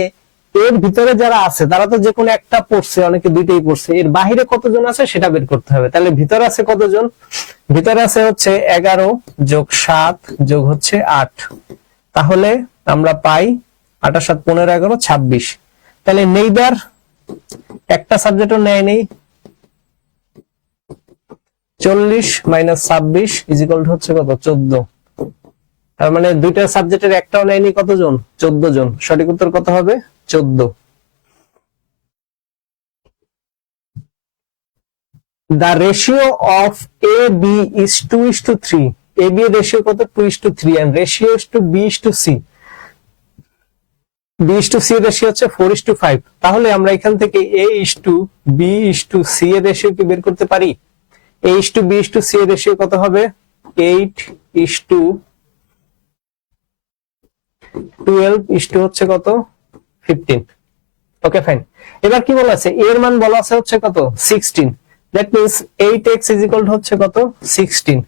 এর ভিতরে যারা আছে তারা তো যে কোনো একটা পড়ছে, অনেকে দুইটাই পড়ছে, এর বাহিরে কতজন আছে সেটা বের করতে হবে। তাহলে ভিতরে আছে কতজন? ভিতরে আছে হচ্ছে 11 যোগ 7 যোগ হচ্ছে 8, তাহলে আমরা পাই 28 7 15 11 26। তাহলে নেইবার একটা সাবজেক্টও নেয় নেই, 40 মাইনাস 26 ইজ ইকুয়াল টু হচ্ছে কত 14। তার মানে দুইটা সাবজেক্টের একটাও নেয়নি কতজন, 14 জন। সঠিক উত্তর কত হবে 14। The ratio of AB is 2:3. AB এর রেশিও কত 2:3 and ratio is to B:C. B:C এর রেশিও হচ্ছে 4:5। তাহলে আমরা এখান থেকে A:B:C এর রেশিও কি বের করতে পারি? A:B:C এর রেশিও কত হবে 8:12 হচ্ছে কত 15। Okay fine. এবার কি বলা আছে, এর মান বলা আছে হচ্ছে কত 16। That means 8x is equal to হচ্ছে কত 16।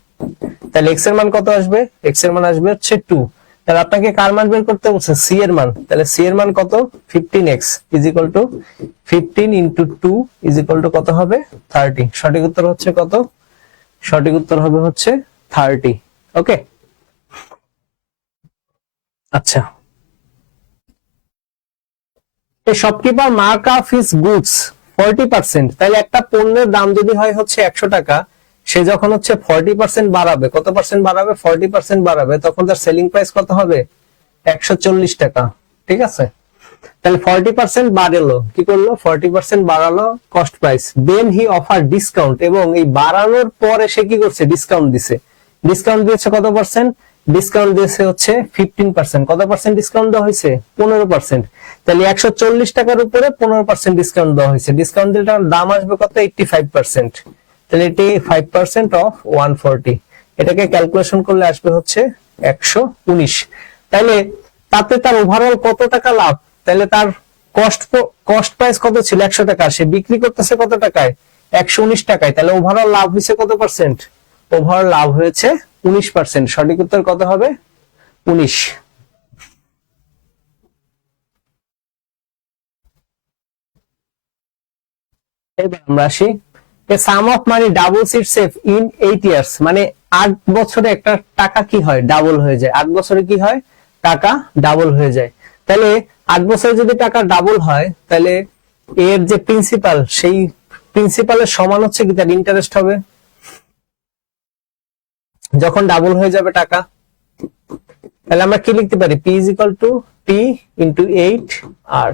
তাহলে x এর মান কত আসবে, x এর মান আসবে হচ্ছে 2। তাহলে আপনাকে কার মান বের করতে বলছে, c এর মান। তাহলে c এর মান কত 15x is equal two 15 into 2 is equal to কত হবে 30। সঠিক উত্তর হচ্ছে কত, সঠিক উত্তর হবে হচ্ছে 30। ওকে আচ্ছা, a shopkeeper mark up his goods 40%। তাহলে একটা পণ্যের দাম যদি হয় হচ্ছে 100 টাকা, সে যখন হচ্ছে 40% বাড়াবে, কত পার্সেন্ট বাড়াবে 40% বাড়াবে, তখন তার সেলিং প্রাইস কত হবে 140 টাকা। ঠিক আছে, তাহলে 40% বাড়ালো, কি করলো 40% বাড়ালো cost price, then he offer discount, এবং এই বাড়ানোর পরে সে কি করছে ডিসকাউন্ট দিছে। ডিসকাউন্ট দিয়েছে কত পার্সেন্ট, ডিসকাউন্ট দিয়েছে হচ্ছে 15%। কত পার্সেন্ট ডিসকাউন্ট দেওয়া হয়েছে 15%। তাহলে 140 টাকার উপরে 15% ডিসকাউন্ট দেওয়া হয়েছে। ডিসকাউন্ট দিলে দাম আসবে কত 85%। তাহলে এটি 5% অফ 140, এটাকে ক্যালকুলেশন করলে আসবে হচ্ছে 119। তাহলে তাতে তার ওভারঅল কত টাকা লাভ, তাহলে তার কস্ট প্রাইস কত ছিল 100 টাকা, সে বিক্রি করতেছে কত টাকায় 119 টাকায়। তাহলে ওভারঅল লাভ হয়েছে কত পার্সেন্ট, ওভারঅল লাভ হয়েছে 19%। সঠিক উত্তর কত হবে 19। এবার আমরা আসি, a sum of money doubles itself in 8 years। মানে 8 বছরে একটা টাকা কি হয় ডাবল হয়ে যায়, 8 বছরে কি হয় টাকা ডাবল হয়ে যায়। তাহলে 8 বছরে যদি টাকা ডাবল হয়, তাহলে এর যে প্রিন্সিপাল, সেই প্রিন্সিপালের সমান হচ্ছে কি তার ইন্টারেস্ট হবে যখন ডাবল হয়ে যাবে টাকা। তাহলে আমরা কি লিখতে পারি, p is equal to t into 8r।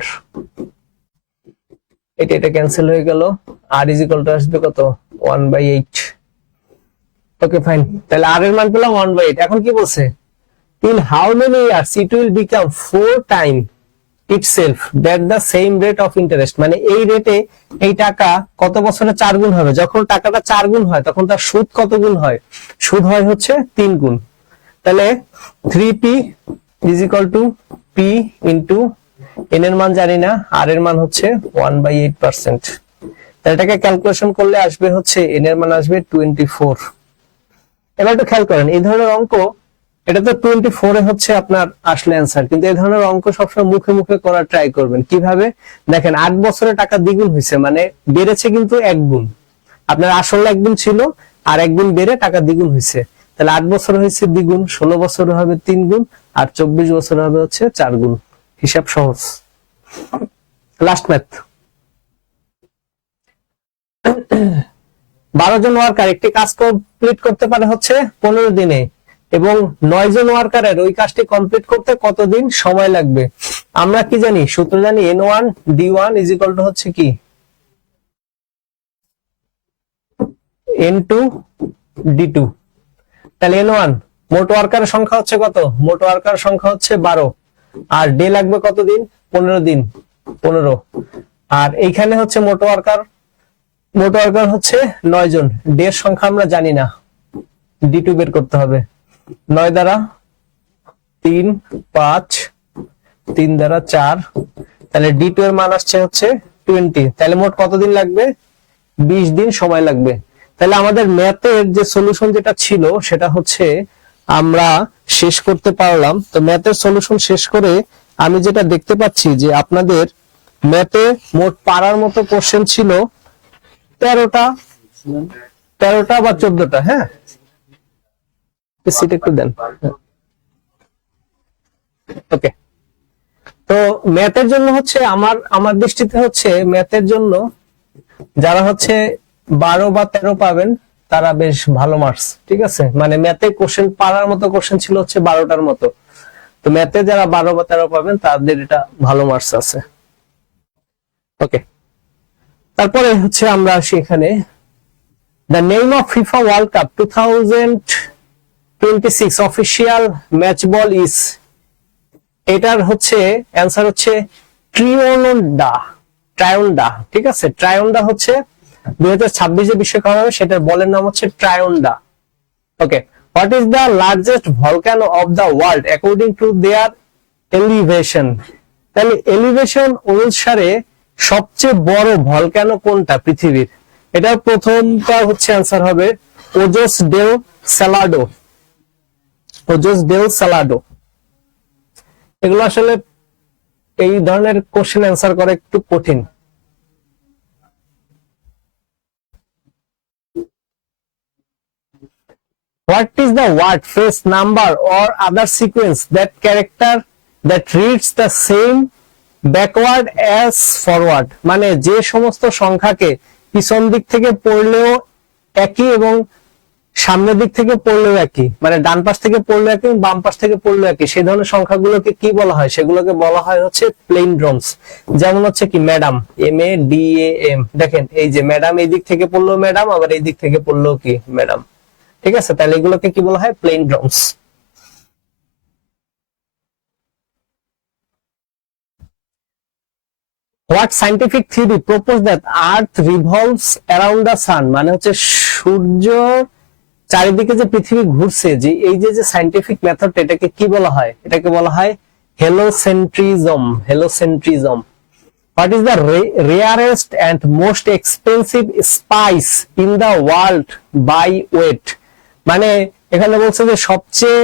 এটা ক্যান্সেল হয়ে গেল, r is equal to আসবে কত 1/8। ওকে ফাইন, তাহলে r এর মান পেলাম 1/8। এখন কি বলছে, in how many years it will become 4 times itself that the same rate of interest। মানে এই রেটে এই টাকা কত বছরে 4 গুণ হবে, যখন টাকাটা 4 গুণ হয় তখন তার সুদ কত গুণ হয়, সুদ হয় হচ্ছে 3 গুণ। তাহলে 3p is equal to p into n এর মান জানি না, r এর মান হচ্ছে 1/8%। তাহলে এটাকে ক্যালকুলেশন করলে আসবে হচ্ছে n এর মান আসবে 24। এবার একটু খেয়াল করেন, এই ধরনের অঙ্ক, এটা তো 24 এ হচ্ছে আপনার আসলে অ্যান্সার, কিন্তু এই ধরনের অঙ্ক সবসময় মুখে মুখে করার ট্রাই করবেন। কিভাবে দেখেন, 8 বছরে টাকা দ্বিগুণ হয়েছে, মানে বেড়েছে কিন্তু 1 গুণ। আপনার আসলে 1 গুণ ছিল, আর 1 গুণ বেড়ে টাকা দ্বিগুণ হয়েছে। তাহলে 8 বছর হয়েছে দ্বিগুণ, 16 বছর হবে 3 গুণ, আর 24 বছর হবে হচ্ছে 4 গুণ। হিসাব সহজ। লাস্ট ম্যাথ, 12 জন ওয়ার্কার একটি কাজ কমপ্লিট করতে পারে হচ্ছে 15 দিনে, এবং 9 জন ওয়ার্কারের ওই কাজটি কমপ্লিট করতে কতদিন সময় লাগবে। আমরা কি জানি, সূত্র জানি n1 d1 is equal to হচ্ছে কি n2 d2। তাহলে n1 মোট ওয়ার্কারের সংখ্যা হচ্ছে কত, মোট ওয়ার্কার সংখ্যা হচ্ছে 12, আর ডে লাগবে কতদিন 15 দিন 15। আর এইখানে হচ্ছে মোট ওয়ার্কার হচ্ছে 9 জন, ডে এর সংখ্যা আমরা জানি না, d2 বের করতে হবে। 9 দ্বারা 3 5, 3 দ্বারা 4, তাহলে d2 এর মান আসছে হচ্ছে 20। তাহলে মোট কতদিন লাগবে 20 দিন সময় লাগবে। তাহলে আমাদের ম্যাথের যে সলিউশন যেটা ছিল সেটা হচ্ছে আমরা শেষ করতে পারলাম। তো ম্যাথের সলিউশন শেষ করে আমি যেটা দেখতে পাচ্ছি যে আপনাদের ম্যাথে মোট পারার মতো কোশ্চেন ছিল 13টা বা 14টা। হ্যাঁ, সিট একটু দেন। ওকে, তো ম্যাথের জন্য হচ্ছে আমার দৃষ্টিতে হচ্ছে ম্যাথের জন্য যারা হচ্ছে 12 বা 13 পাবেন তারা বেশ ভালো মার্কস, ঠিক আছে। মানে ম্যাথে কোশ্চেন পারার মতো কোশ্চেন ছিল হচ্ছে 12টার মতো, তো ম্যাথে যারা 12 বা 13 পাবেন তাদের এটা ভালো মার্কস আছে। ওকে, তারপরে হচ্ছে আমরা আসি এখানে, the name of FIFA world cup 2026 official match ball is, এটার হচ্ছে অ্যান্সার হচ্ছে ট্রায়োন্ডা। ট্রায়োন্ডা, ঠিক আছে। ট্রায়োন্ডা হচ্ছে 2026 যে বিশ্বকাপ হবে সেটার বলের নাম হচ্ছে Trionda. Okay, what is the largest volcano of the world according to their elevation, তাহলে এলিভেশন অনুসারে সবচেয়ে বড় ভলকানো কোনটা পৃথিবীর? এটার প্রথমটা হচ্ছে অ্যান্সার হবে ওজোস ডেল সালাডো। Ojos del সালাডো। এগুলো আসলে এই ধরনের কোশ্চেন অ্যান্সার করা একটু কঠিন। What is the word, phrase, number or other sequence that character that reads the same backward as forward, মানে যে সমস্ত সংখ্যাকে পিছন দিক থেকে পড়লেও একই এবং সামনের দিক থেকে পড়লেও একই, মানে ডান পাশ থেকে পড়লেও একই বাম পাশ থেকে পড়লেও একই, সেই ধরনের সংখ্যাগুলোকে কি বলা হয়? সেগুলোকে বলা হয় হচ্ছে প্লেইন্ড্রোমস। যেমন হচ্ছে কি ম্যাডাম, MADAM, দেখেন এই যে ম্যাডাম এই দিক থেকে পড়লেও ম্যাডাম, আবার এই দিক থেকে পড়লেও কি ম্যাডাম, ঠিক আছে। তাহলে এগুলোকে কি বলা হয়? প্লেইন্ড্রোমস। What scientific theory proposed that Earth revolves around the sun, মানে হচ্ছে সূর্য চারিদিকে যে পৃথিবী ঘুরছে, যে এই যে সাইন্টিফিক মেথড, এটাকে কি বলা হয়? এটাকে বলা হয় হেলোসেন্ট্রিজম। হেলোসেন্ট্রিজম। What is the rarest and most expensive spice in the world by weight, মানে এখানে বলছে যে সবচেয়ে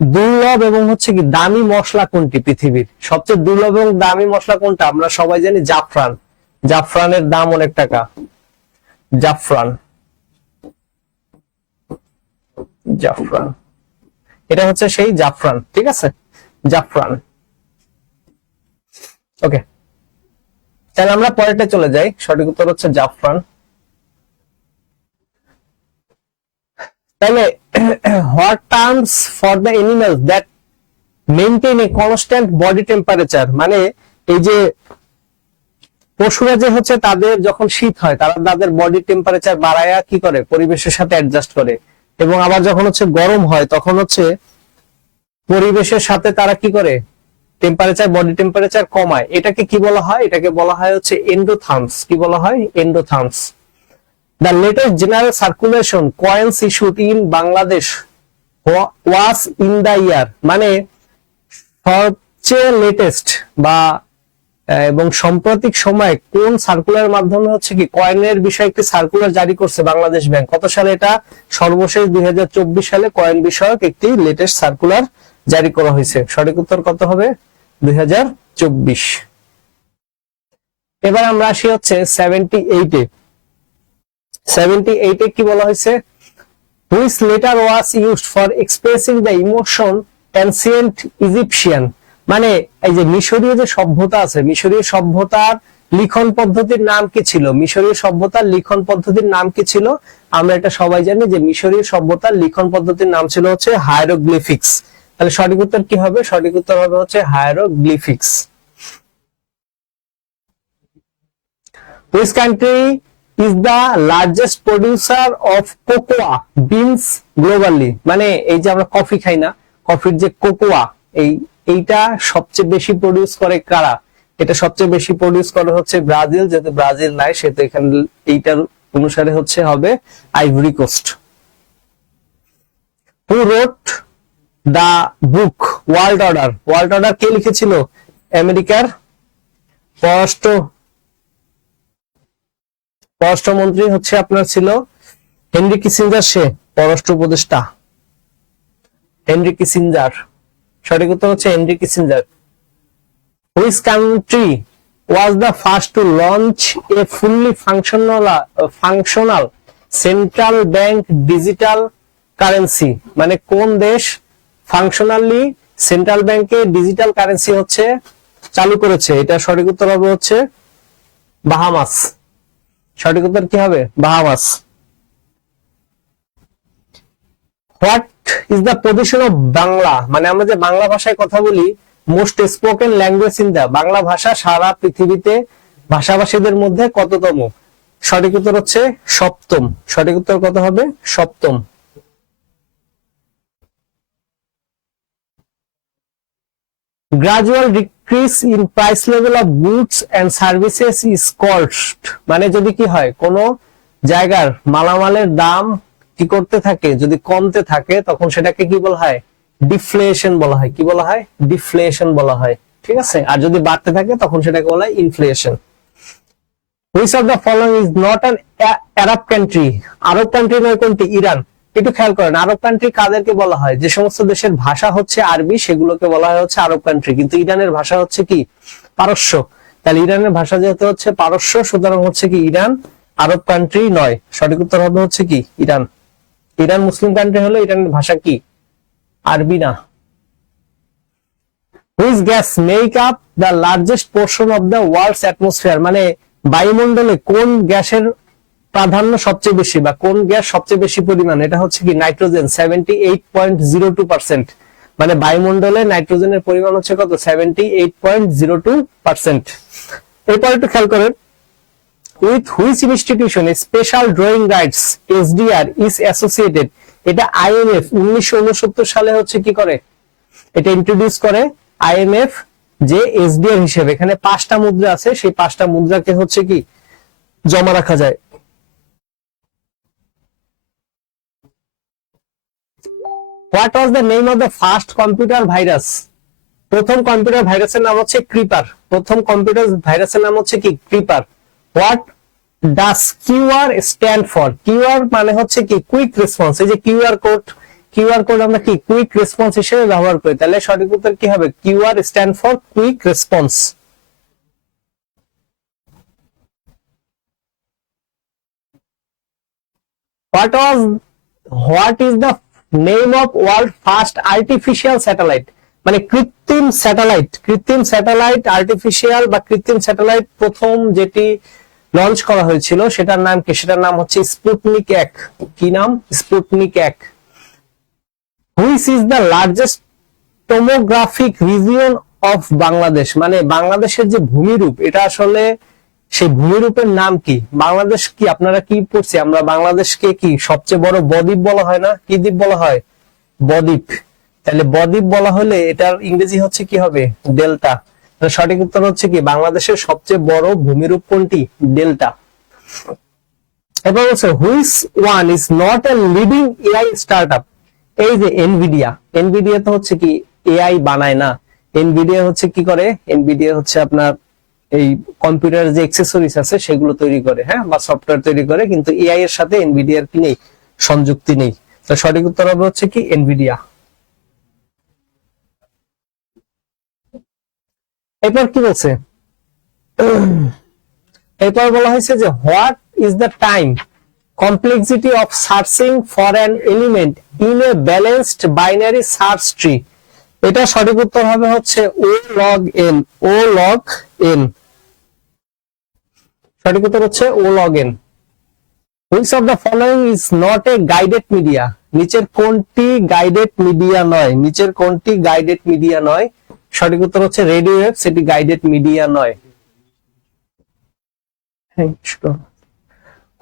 দুর্লভ এবং হচ্ছে কি দামি মশলা কোনটি পৃথিবীর? সবচেয়ে দুর্লভ এবং দামি মশলা কোনটা? আমরা সবাই জানি জাফরান। জাফরানের দাম অনেক টাকা। জাফরান, জাফরান, এটা হচ্ছে সেই জাফরান, ঠিক আছে, জাফরান। ওকে, তাহলে আমরা পরেরটা চলে যাই। সঠিক উত্তর হচ্ছে জাফরান। তাহলে what terms for the animals that maintain a constant body temperature, মানে এই যে পশুরা যে হচ্ছে তাদের যখন শীত হয় তারা তাদের বডি টেম্পারেচার বাড়ায়া কি করে? পরিবেশের সাথে অ্যাডজাস্ট করে, এবং আবার যখন হচ্ছে গরম হয় তখন হচ্ছে পরিবেশের সাথে তারা কি করে? টেম্পারেচার, বডি টেম্পারেচার কমায়। এটাকে কি বলা হয়? এটাকে বলা হয় হচ্ছে এন্ডোথার্মস। কি বলা হয়? এন্ডোথার্মস। The latest general circulation coins issued in Bangladesh was in the year, মানে সবচেয়ে লেটেস্ট বা এবং সাম্প্রতিক সময়ে কোন সার্কুলার মাধ্যমে হচ্ছে কি কয়েনের বিষয়ে একটি সার্কুলার জারি করছে বাংলাদেশ ব্যাংক? কত সালে এটা? সর্বশেষ 2024 সালে কয়েন বিষয়ক একটি লেটেস্ট সার্কুলার জারি করা হয়েছে। সঠিক উত্তর কত হবে? 2024। এবার আমরা আসি হচ্ছে 78-এ। 78-এ কি বলা হয়েছে? Which letter was used for expressing the emotion ancient Egyptian, মানে এই যে মিশরীয় যে সভ্যতা আছে, মিশরীয় সভ্যতার লিখন পদ্ধতির নাম কি ছিল? মিশরীয় সভ্যতার লিখন পদ্ধতির নাম কি ছিল? আমরা এটা সবাই জানি যে মিশরীয় সভ্যতার লিখন পদ্ধতির নাম ছিল হচ্ছে হায়ারোগ্লিফিক্স। তাহলে সঠিক উত্তর কি হবে? সঠিক উত্তর হবে হচ্ছে hieroglyphics. Which country is the largest producer of cocoa beans globally, মানে এই যে আমরা কফি খাই না, কফির যে কোকোয়া, এইটা সবচেয়ে বেশি প্রডিউস করে কারা? এটা সবচেয়ে বেশি প্রডিউস করে হচ্ছে ব্রাজিল। যেহেতু ব্রাজিল নাই সেহেতু এখানে এইটার অনুসারে হচ্ছে হবে Ivory Coast. Who wrote the book World Order? World Order কে লিখেছিল? আমেরিকার পররাষ্ট্রমন্ত্রী হচ্ছে আপনার ছিল হেনরি কিসিঞ্জার, সে পররাষ্ট্র উপদেষ্টা হেনরি কিসিঞ্জার। সঠিক উত্তর হচ্ছে Henry Kissinger. Which country was the first to launch a fully functional central bank digital currency, মানে কোন দেশ ফাংশনালি সেন্ট্রাল ব্যাংকে ডিজিটাল কারেন্সি হচ্ছে চালু করেছে? এটা সঠিক উত্তর হবে হচ্ছে বাহামাস। সঠিক উত্তর কি হবে? Bahamas. What is the position of Bangla, মানে আমরা যে বাংলা ভাষায় কথা বলি, most spoken language in the, Bangla ভাষা সারা পৃথিবীতে ভাষাভাষীদের মধ্যে কততম? সঠিক উত্তর হচ্ছে সপ্তম। সঠিক উত্তর কত হবে? সপ্তম। Gradual decrease in price level of goods and services is called, মানে যদি কি হয়, কোন জায়গার মালামালের দাম কি করতে থাকে, যদি কমতে থাকে, তখন সেটাকে কি বলা হয়? ডিফ্লেশন বলা হয়। কি বলা হয়? ডিফ্লেশন বলা হয়। ঠিক আছে, আর যদি বাড়তে থাকে তখন সেটাকে বলা হয় inflation. Which of the following is not an Arab country, Arab country নয় কোনটি? ইরান। একটু খেয়াল করেন, আরব কান্ট্রি কাদেরকে বলা হয়? যে সমস্ত দেশের ভাষা হচ্ছে আরবি সেগুলোকে বলা হয় হচ্ছে আরব কান্ট্রি, কিন্তু ইরানের ভাষা হচ্ছে কি? পারস্য। তাহলে ইরানের ভাষা যেহেতু হচ্ছে পারস্য, সুতরাং হচ্ছে কি ইরান আরব কান্ট্রি নয়। সঠিক উত্তর হবে হচ্ছে কি ইরান। ইরান মুসলিম কান্ট্রি হলো, ইরানের ভাষা কি? আরবি না। Which gas make up the largest portion of the world's atmosphere, মানে বায়ুমণ্ডলে কোন গ্যাসের প্রাধান্য সবচেয়ে বেশি, বা কোন গ্যাস সবচেয়ে বেশি পরিমাণ? এটা হচ্ছে কি নাইট্রোজেন, 78.02%। মানে বায়ুমণ্ডলে নাইট্রোজেনের পরিমাণ হচ্ছে কত? 78.02%। এরপর একটু খেয়াল করেন, with which institution special drawing rights SDR is associated, এটা আইএমএফ 1969 সালে হচ্ছে কি করে, এটা ইন্ট্রোডিউস করে আইএমএফ, যে এসডিআর হিসেবে এখানে 5টা মুদ্রা আছে, সেই 5টা মুদ্রাকে হচ্ছে কি জমা রাখা যায়। What was the name of the first computer virus, প্রথম কম্পিউটার ভাইরাসের নাম হচ্ছে ক্রিপার। প্রথম কম্পিউটার ভাইরাসের নাম হচ্ছে কি? Creeper. What does QR stand for, QR মানে হচ্ছে কি কুইক রেসপন্স। এই যে কিউআর কোড, কিউআর কোড আমরা কি কুইক রেসপন্স হিসেবে ব্যবহার করি, তাহলে সঠিক উত্তর কি হবে? QR stand for quick response. What is the name of world first artificial satellite, মানে কৃত্রিম স্যাটেলাইট, কৃত্রিম স্যাটেলাইট আর্টিফিশিয়াল বা কৃত্রিম স্যাটেলাইট প্রথম যেটি লঞ্চ করা হয়েছিল সেটার নাম কি? সেটার নাম হচ্ছে স্পুটনিক 1। কি নাম? Sputnik 1। Which is the largest tomographic region of Bangladesh, মানে বাংলাদেশের যে ভূমিরূপ, এটা আসলে সেই ভূমিরূপের নাম কি? বাংলাদেশ কি, আপনারা কি পড়ছি আমরা, বাংলাদেশকে কি সবচেয়ে বড় বদ্বীপ বলা হয় না? কি দ্বীপ বলা হয়? বদ্বীপ। তাহলে বদ্বীপ বলা হলে এটার ইংরেজি হচ্ছে কি হবে? ডেল্টা। সঠিক উত্তর হচ্ছে কি বাংলাদেশের সবচেয়ে বড় ভূমিরূপ কোনটি? ডেল্টা। এবার হচ্ছে which one is not a leading AI startup, এই যে এনভিডিয়া, এনভিডিয়া তো হচ্ছে কি এআই বানায় না, এনভিডিয়া হচ্ছে কি করে? এনভিডিয়া হচ্ছে আপনার এই কম্পিউটার যে অ্যাক্সেসরিজ আছে সেগুলো তৈরি করে, হ্যাঁ, বা সফটওয়্যার তৈরি করে, কিন্তু এআই এর সাথে এনভিডিয়ার কি নেই? সংযুক্তি নেই। তো সঠিক উত্তর হবে হচ্ছে কি এনভিডিয়া। এরপর কি বলছে? এরপর বলা হয়েছে যে what is the time complexity of searching for an element in a balanced binary search tree, এটা সঠিক উত্তর হবে হচ্ছে O log n. O log n, সঠিক উত্তর হচ্ছে O log n. Which of the following is not a guided media, নিচের কোনটি গাইডেড মিডিয়া নয়? নিচের কোনটি গাইডেড মিডিয়া নয়? সঠিক উত্তর হচ্ছে রেডিও ওয়েভ, সেটি গাইডেড মিডিয়া নয়।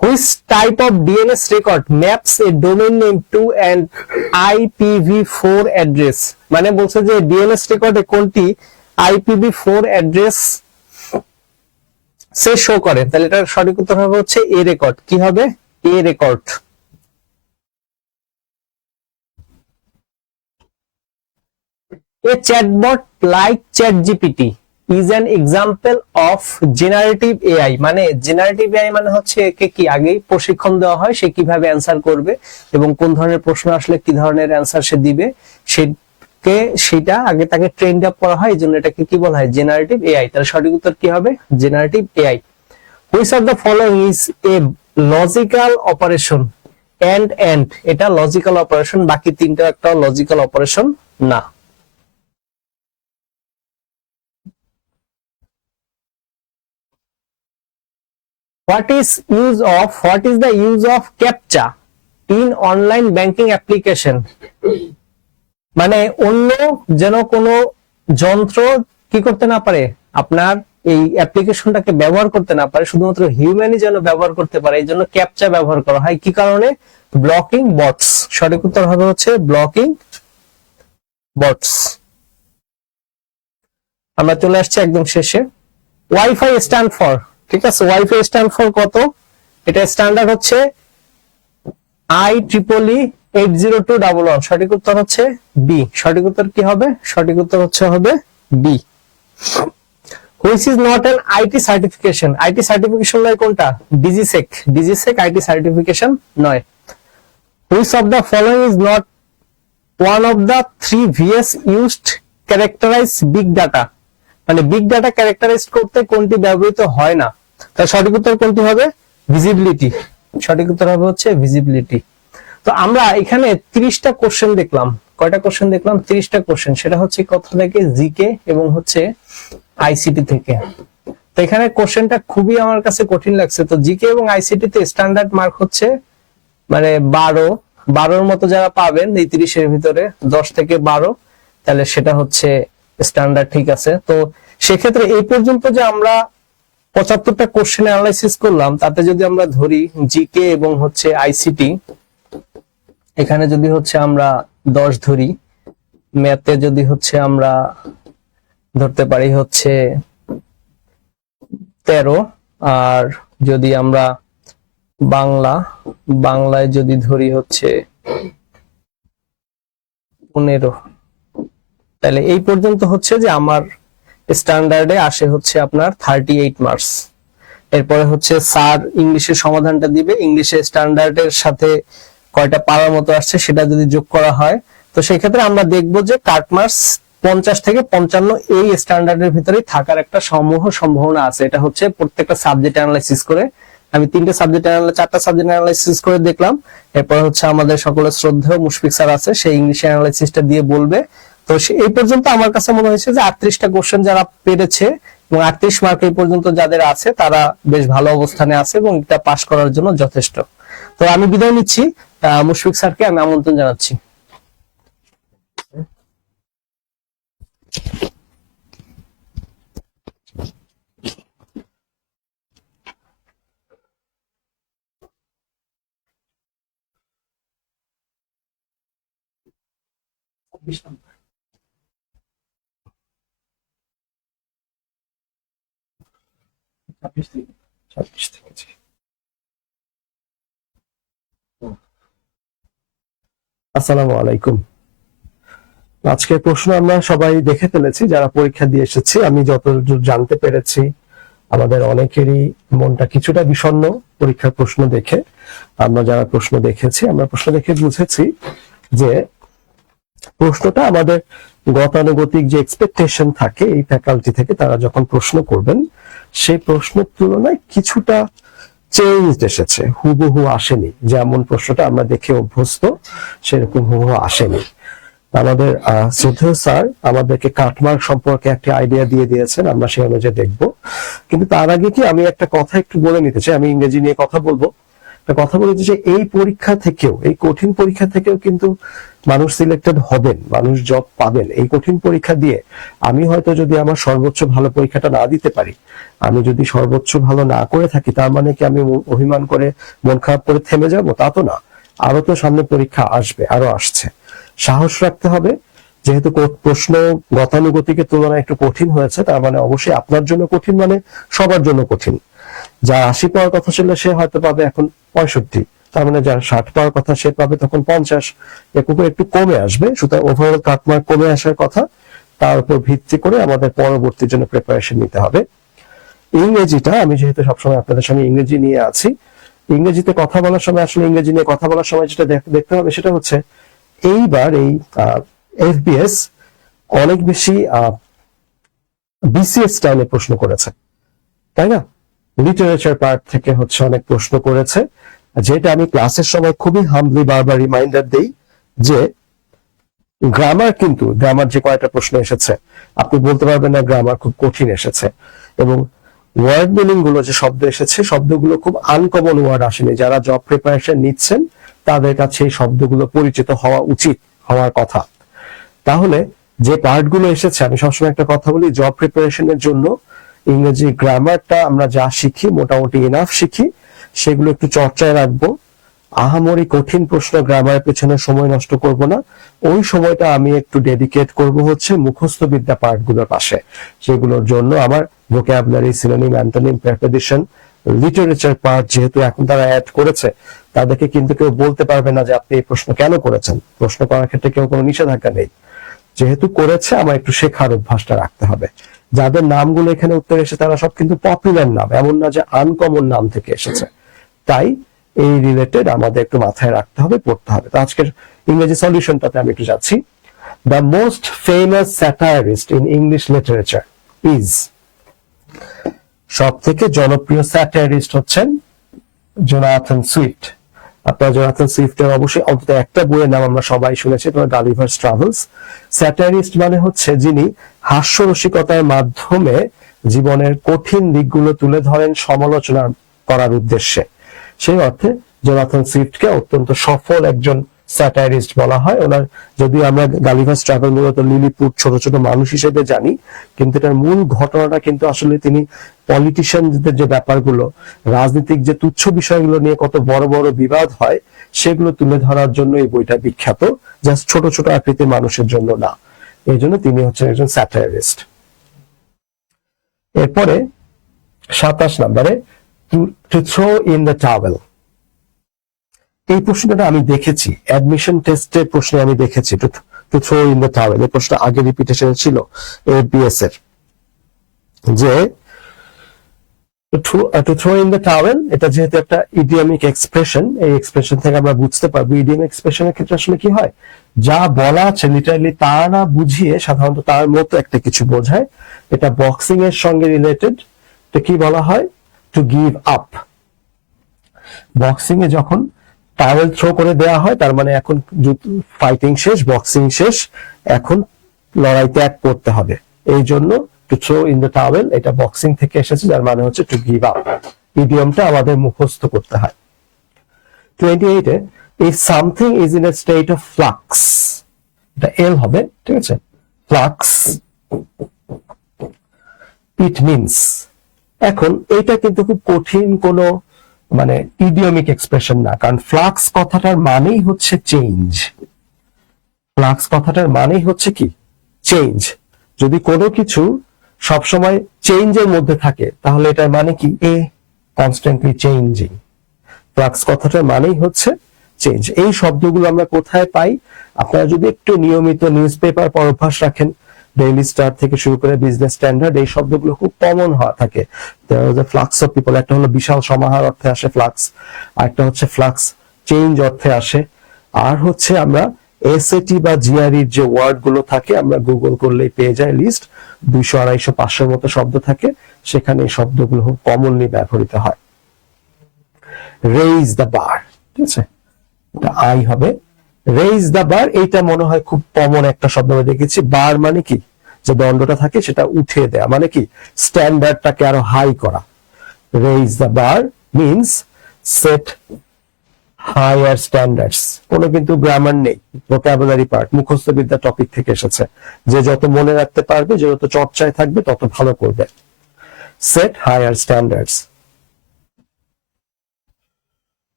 Which type of DNS record maps a domain name to an IPv4 address, মানে বলছে যে ডিএনএস রেকর্ডে কোনটি IPv4 অ্যাড্রেস সে শো করে, তাহলে এটার সঠিক উত্তর হবে হচ্ছে এ রেকর্ড। কি হবে? এ record. A chatbot like ChatGPT is an example of generative AI, মানে জেনারেটিভ এআই মানে হচ্ছে একে কি আগেই প্রশিক্ষণ দেওয়া হয় সে কিভাবে অ্যান্সার করবে এবং কোন ধরনের প্রশ্ন আসলে কি ধরনের অ্যান্সার সে দিবে, সেটা আগে তাকে ট্রেন্ড আপ করা হয়, এই জন্য এটাকে কি বলা হয়? Generative AI. তাহলে সঠিক উত্তর কি হবে? Generative AI. Which of the following is a logical operation? And, এটা লজিক্যাল অপারেশন, বাকি তিনটা একটা লজিক্যাল অপারেশন না। what is the use of CAPTCHA in online banking application? মানে অন্য যেন কোনো যন্ত্র কি করতে না পারে, আপনার এই অ্যাপ্লিকেশনটাকে ব্যবহার করতে না পারে, শুধুমাত্র হিউম্যানই যেন ব্যবহার করতে পারে, এই জন্য ক্যাপচা ব্যবহার করা হয়। কি কারণে? Blocking bots. সঠিক উত্তর হবে হচ্ছে ব্লকিং বটস। আমরা চলে আসছি একদম শেষে। ওয়াইফাই স্ট্যান্ড ফর, ঠিক আছে, ওয়াইফাই স্ট্যান্ড ফর কত? এটা স্ট্যান্ডার্ড হচ্ছে IEEE 80211। সঠিক উত্তর হচ্ছে বি। সঠিক উত্তর কি হবে? সঠিক উত্তর হবে B. Which is not an IT certification? IT certification নয় কোনটা? ডিজিসেক। ডিজিসেক IT certification নয়। Which of the following is not one of the three VS used characterize big data? মানে বিগ ডাটা ক্যারেক্টারাইজ করতে কোনটি ব্যবহৃত হয় না? তার সঠিক উত্তর কোনটি হবে? ভিজিবিলিটি। সঠিক উত্তর হবে হচ্ছে ভিজিবিলিটি। তো আমরা এখানে 30টা কোশ্চেন দেখলাম। কয়টা কোশ্চেন দেখলাম? 30টা কোশ্চেন। সেটা হচ্ছে কথা থেকে জিকে এবং হচ্ছে আইসিটি থেকে। তো এখানে কোশ্চেনটা খুবই আমার কাছে কঠিন লাগছে। তো জিকে এবং আইসিটি তে স্ট্যান্ডার্ড মার্ক হচ্ছে মানে 12 মতো যারা পাবেন এই 30 এর ভিতরে 10 থেকে 12, তাহলে সেটা হচ্ছে স্ট্যান্ডার্ড, ঠিক আছে। তো সেক্ষেত্রে এই পর্যন্ত যে আমরা 75টা কোশ্চেন অ্যানালাইসিস করলাম, তাতে যদি আমরা ধরি জিকে এবং হচ্ছে আইসিটি, এখানে যদি হচ্ছে আমরা 10 ধরি, ম্যাথে যদি হচ্ছে আমরা ধরতে পারি হচ্ছে 13, আর যদি আমরা বাংলায় যদি ধরি হচ্ছে 15, তাহলে এই পর্যন্ত হচ্ছে যে আমার স্ট্যান্ডার্ডে আসে হচ্ছে আপনার 38 মার্কস। এরপরে হচ্ছে স্যার ইংলিশের সমাধানটা দিবে, ইংলিশের স্ট্যান্ডার্ডের সাথে কয়টা পারার মতো আসছে সেটা যদি যোগ করা হয়, তো সেই ক্ষেত্রে আমরা দেখব যে কাট মার্কস 50 থেকে 55 এই স্ট্যান্ডার্ডের ভিতরেই থাকার একটা সম্ভাবনা আছে। এটা হচ্ছে প্রত্যেকটা সাবজেক্ট অ্যানালাইসিস করে, আমি 4টা সাবজেক্ট অ্যানালাইসিস করে দেখলাম। এরপর হচ্ছে আমাদের সকলের শ্রদ্ধেয় মুশফিক স্যার আছে, সেই ইংলিশ অ্যানালাইসিসটা দিয়ে বলবে। তো এই পর্যন্ত আমার কাছে মনে হয়েছে যে 38টা কোশ্চেন যারা পেরেছে এবং 38 মার্ক এই পর্যন্ত যাদের আছে, তারা বেশ ভালো অবস্থানে আছে এবং এটা পাস করার জন্য যথেষ্ট। তো আমি বিদায় নিচ্ছি, মুশফিক স্যারকে আমি আমন্ত্রণ জানাচ্ছি। আসসালামু আলাইকুম। আজকের প্রশ্ন আমরা সবাই দেখে ফেলেছি যারা পরীক্ষা দিয়ে এসেছি। আমি যতদূর জানতে পেরেছি আমাদের অনেকেরই মনটা কিছুটা বিষণ্ণ পরীক্ষার প্রশ্ন দেখে। আমরা যারা প্রশ্ন দেখেছি, আমরা প্রশ্ন দেখে বুঝেছি যে প্রশ্নটা আমাদের গতানুগতিক যে এক্সপেকটেশন থাকে এই ফ্যাকাল্টি থেকে, তারা যখন প্রশ্ন করবেন সেই প্রশ্নের তুলনায় কিছুটা চেঞ্জ এসেছে, হুবহু আসেনি। যেমন প্রশ্নটা আমরা দেখে অভ্যস্ত সেরকম হুবহু আসেনি। আমাদের শ্রদ্ধেয় স্যার আমাদেরকে কাটমার্ক সম্পর্কে একটা আইডিয়া দিয়ে দিয়েছেন, আমরা সেই অনুযায়ী দেখবো। কিন্তু তার আগে কি আমি একটা কথা একটু বলে নিতে চাই। আমি ইংরেজি নিয়ে কথা বলবো। কথা বলেছি যে এই পরীক্ষা থেকেও, এই কঠিন পরীক্ষা থেকেও কিন্তু মানুষ সিলেক্টেড হবেন, মানুষ জব পাবেন। এই কঠিন পরীক্ষা দিয়ে আমি হয়তো যদি আমার সর্বোচ্চ ভালো পরীক্ষাটা না দিতে পারি, আমি যদি সর্বোচ্চ ভালো না করে থাকি, তার মানে কি আমি অভিমান করে মন খারাপ করে থেমে যাব? তা তো না। আরো তো সামনে পরীক্ষা আসবে, আরো আসছে। সাহস রাখতে হবে। যেহেতু প্রশ্ন গতানুগতিকের তুলনায় একটু কঠিন হয়েছে, তার মানে অবশ্যই আপনার জন্য কঠিন, মানে সবার জন্য কঠিন। যার 80 পাওয়ার কথা ছিল সে হয়তো পাবে এখন 65, তার মানে যার 60 পাওয়ার কথা সে পাবে তখন 50, এরকম একটু কমে আসবে। সুতরাং ওভারঅল কাটমার্ক কমে আসার কথা, তার উপর ভিত্তি করে আমাদের পরবর্তীর জন্য প্রিপারেশন নিতে হবে। ইংরেজিটা, আমি যেহেতু সবসময় আপনাদের সঙ্গে ইংরেজি নিয়ে আছি, ইংরেজিতে কথা বলার সময় আসলে ইংরেজি নিয়ে কথা বলার সময় যেটা দেখতে হবে সেটা হচ্ছে এইবার এই এফবিএস অনেক বেশি বিসিএস স্টাইলে প্রশ্ন করেছে, তাই না? লিটারেচার পার্ট থেকে হচ্ছে অনেক প্রশ্ন করেছে, যেটা আমি ক্লাসের সময় খুবই হাম্বলি বারবার রিমাইন্ডার দেই যে গ্রামার, কিন্তু গ্রামার যে কয়টা প্রশ্ন এসেছে আপনি বলতে পারবেন না গ্রামার খুব কঠিন এসেছে। এবং ওয়ার্ড মিনিং গুলো যে শব্দ এসেছে, শব্দগুলো খুব আনকমন ওয়ার্ড আসেনি। যারা জব প্রিপারেশন নিচ্ছেন তাদের কাছে এই শব্দগুলো পরিচিত হওয়া উচিত, হওয়ার কথা। তাহলে যে পার্ট গুলো এসেছে, আমি সবসময় একটা কথা বলি, জব প্রিপারেশনের জন্য ইংরেজি গ্রামারটা আমরা যা শিখি মোটামুটি এনাফ শিখি, সেগুলো একটু চর্চায় রাখবো। আহামরি কঠিন প্রশ্ন গ্রামারের পেছনে সময় নষ্ট করব না। ওই সময়টা আমি একটু ডেডিকেট করব হচ্ছে মুখস্থ বিদ্যা পার্ট গুলোর পাশে। সেগুলোর জন্য আমার vocabulary, synonym, antonym, preposition, literature part যেহেতু এখন তারা অ্যাড করেছে, তাদেরকে কিন্তু কেউ বলতে পারবে না যে আপনি এই প্রশ্ন কেন করেছেন। প্রশ্ন করার ক্ষেত্রে কেউ কোনো নিষেধাজ্ঞা নেই। যেহেতু করেছে, আমার একটু শেখার অভ্যাসটা রাখতে হবে। যাদের নামগুলো এখানে উত্তর এসে তারা সব কিন্তু পপুলার নাম, এমন না যে আনকমন নাম থেকে এসেছে। তাই এই রিলেটেড আমাদের একটু মাথায় রাখতে হবে, পড়তে হবে। তো আজকের ইংরেজি সলিউশনটাতে আমি একটু যাচ্ছি। The most famous satirist in English literature is, সব থেকে জনপ্রিয় স্যাটারিস্ট হচ্ছেন জোনাথন সুইফট। আপনারা জোনাথন সুইফটের অবশ্যই অন্তত একটা বইয়ের নাম আমরা সবাই শুনেছি, তোমার গালিভার্স ট্রাভেলস। স্যাটারিস্ট মানে হচ্ছে যিনি হাস্যরসিকতার মাধ্যমে জীবনের কঠিন দিকগুলো তুলে ধরেন সমালোচনা করার উদ্দেশ্যে। সেই অর্থে জোনাথন সুইফটকে অত্যন্ত সফল একজন স্যাটারিস্ট বলা হয়। ওনার, যদিও আমরা গালিভার্স ট্রাভেল মূলত লিলিপুট ছোট ছোট মানুষ হিসেবে জানি, কিন্তু এটার মূল ঘটনাটা কিন্তু আসলে তিনি পলিটিশিয়ানদের যে ব্যাপারগুলো, রাজনীতিক যে তুচ্ছ বিষয়গুলো নিয়ে কত বড় বড় বিবাদ হয়, সেগুলো তুলে ধরার জন্য এই বইটা বিখ্যাত, জাস্ট ছোট ছোট আকৃতির মানুষের জন্য না। এই জন্য তিনি হচ্ছেন একজন স্যাটারিস্ট। এরপরে 27 নম্বরে to throw in the towel. এই প্রশ্নটা আমি দেখেছি অ্যাডমিশন টেস্টের প্রশ্নে, আমি দেখেছি to throw in the towel. এই প্রশ্ন আগে রিপিটেশন ছিল এবিএস এর, যে to throw in the towel, এটা যেহেতু একটা ইডিয়মিক এক্সপ্রেশন, এই এক্সপ্রেশন থেকে আমরা বুঝতে পারবো ইডিয়ম এক্সপ্রেশনের ক্ষেত্রে আসলে কি হয়, যা বলা আছে লিটারালি তা না বুঝিয়ে সাধারণত তার মতো একটা কিছু বোঝায়। এটা বক্সিং এর সঙ্গে রিলেটেড। তো কি বলা হয়, টু গিভ আপ। বক্সিং এ যখন টাওয়েল থ্রো করে দেওয়া হয়, তার মানে এখন ফাইটিং শেষ, বক্সিং শেষ, এখন লড়াই ত্যাগ করতে হবে। এই জন্য to throw in the towel এটা বক্সিং থেকে এসেছে, যার মানে হচ্ছে টু গিভ আপ। ইডিয়মটা আমাদের মুখস্থ করতে হয়। 28 এ if something is in a state of flux, এটা এল হবে, ঠিক আছে, ফ্লাক্স ইট মিনস। এখন এটা কিন্তু খুব কঠিন কোনো মানে ইডিয়মিক এক্সপ্রেশন না, কারণ ফ্লাক্স কথাটার মানেই হচ্ছে চেঞ্জ। ফ্লাক্স কথাটার মানেই হচ্ছে কি, চেঞ্জ। যদি কোনো কিছু সবসময় চেঞ্জের মধ্যে থাকে, তাহলে এটার মানে কি, এ কনস্ট্যান্টলি চেঞ্জিং। ফ্লাক্স কথাটার মানেই হচ্ছে চেঞ্জ। এই শব্দগুলো আমরা কোথায় পাই? আপনারা যদি একটু নিয়মিত নিউজ পেপার পড়ার অভ্যাস রাখেন, ডেইলি স্টার থেকে শুরু করে বিজনেস স্ট্যান্ডার্ড, এই শব্দগুলো খুব কমন হওয়া থাকে। ফ্লাক্স অফ পিপল, একটা হলো বিশাল সমাহার অর্থে আসে ফ্লাক্স, আর একটা হচ্ছে ফ্লাক্স চেঞ্জ অর্থে আসে। আর হচ্ছে আমরা এসএটি বা জিআরইর যে ওয়ার্ড গুলো থাকে, আমরা গুগল করলেই পেয়ে যাই লিস্ট, 200, 250, 500 মতো শব্দ থাকে, সেখানে এই শব্দগুলো খুব কমনলি ব্যবহৃত হয়। রেইজ দ্য বার, ঠিক আছে, এটা আই হবে। রেইজ দ্য বার, এইটা মনে হয় খুব কমন একটা শব্দ আমি দেখেছি। বার মানে কি, যে দণ্ডটা থাকে সেটা উঠিয়ে দেয়া, মানে কি স্ট্যান্ডার্ডটাকে আরো হাই করা। Raise the bar means set higher standards. কোনো কিন্তু গ্রামার নেই, ভোকাবুলারি পার্ট, মুখস্থ বিদ্যা টপিক থেকে এসেছে। যে যত মনে রাখতে পারবে, যে যত চর্চায় থাকবে, তত ভালো করবে। Set higher standards.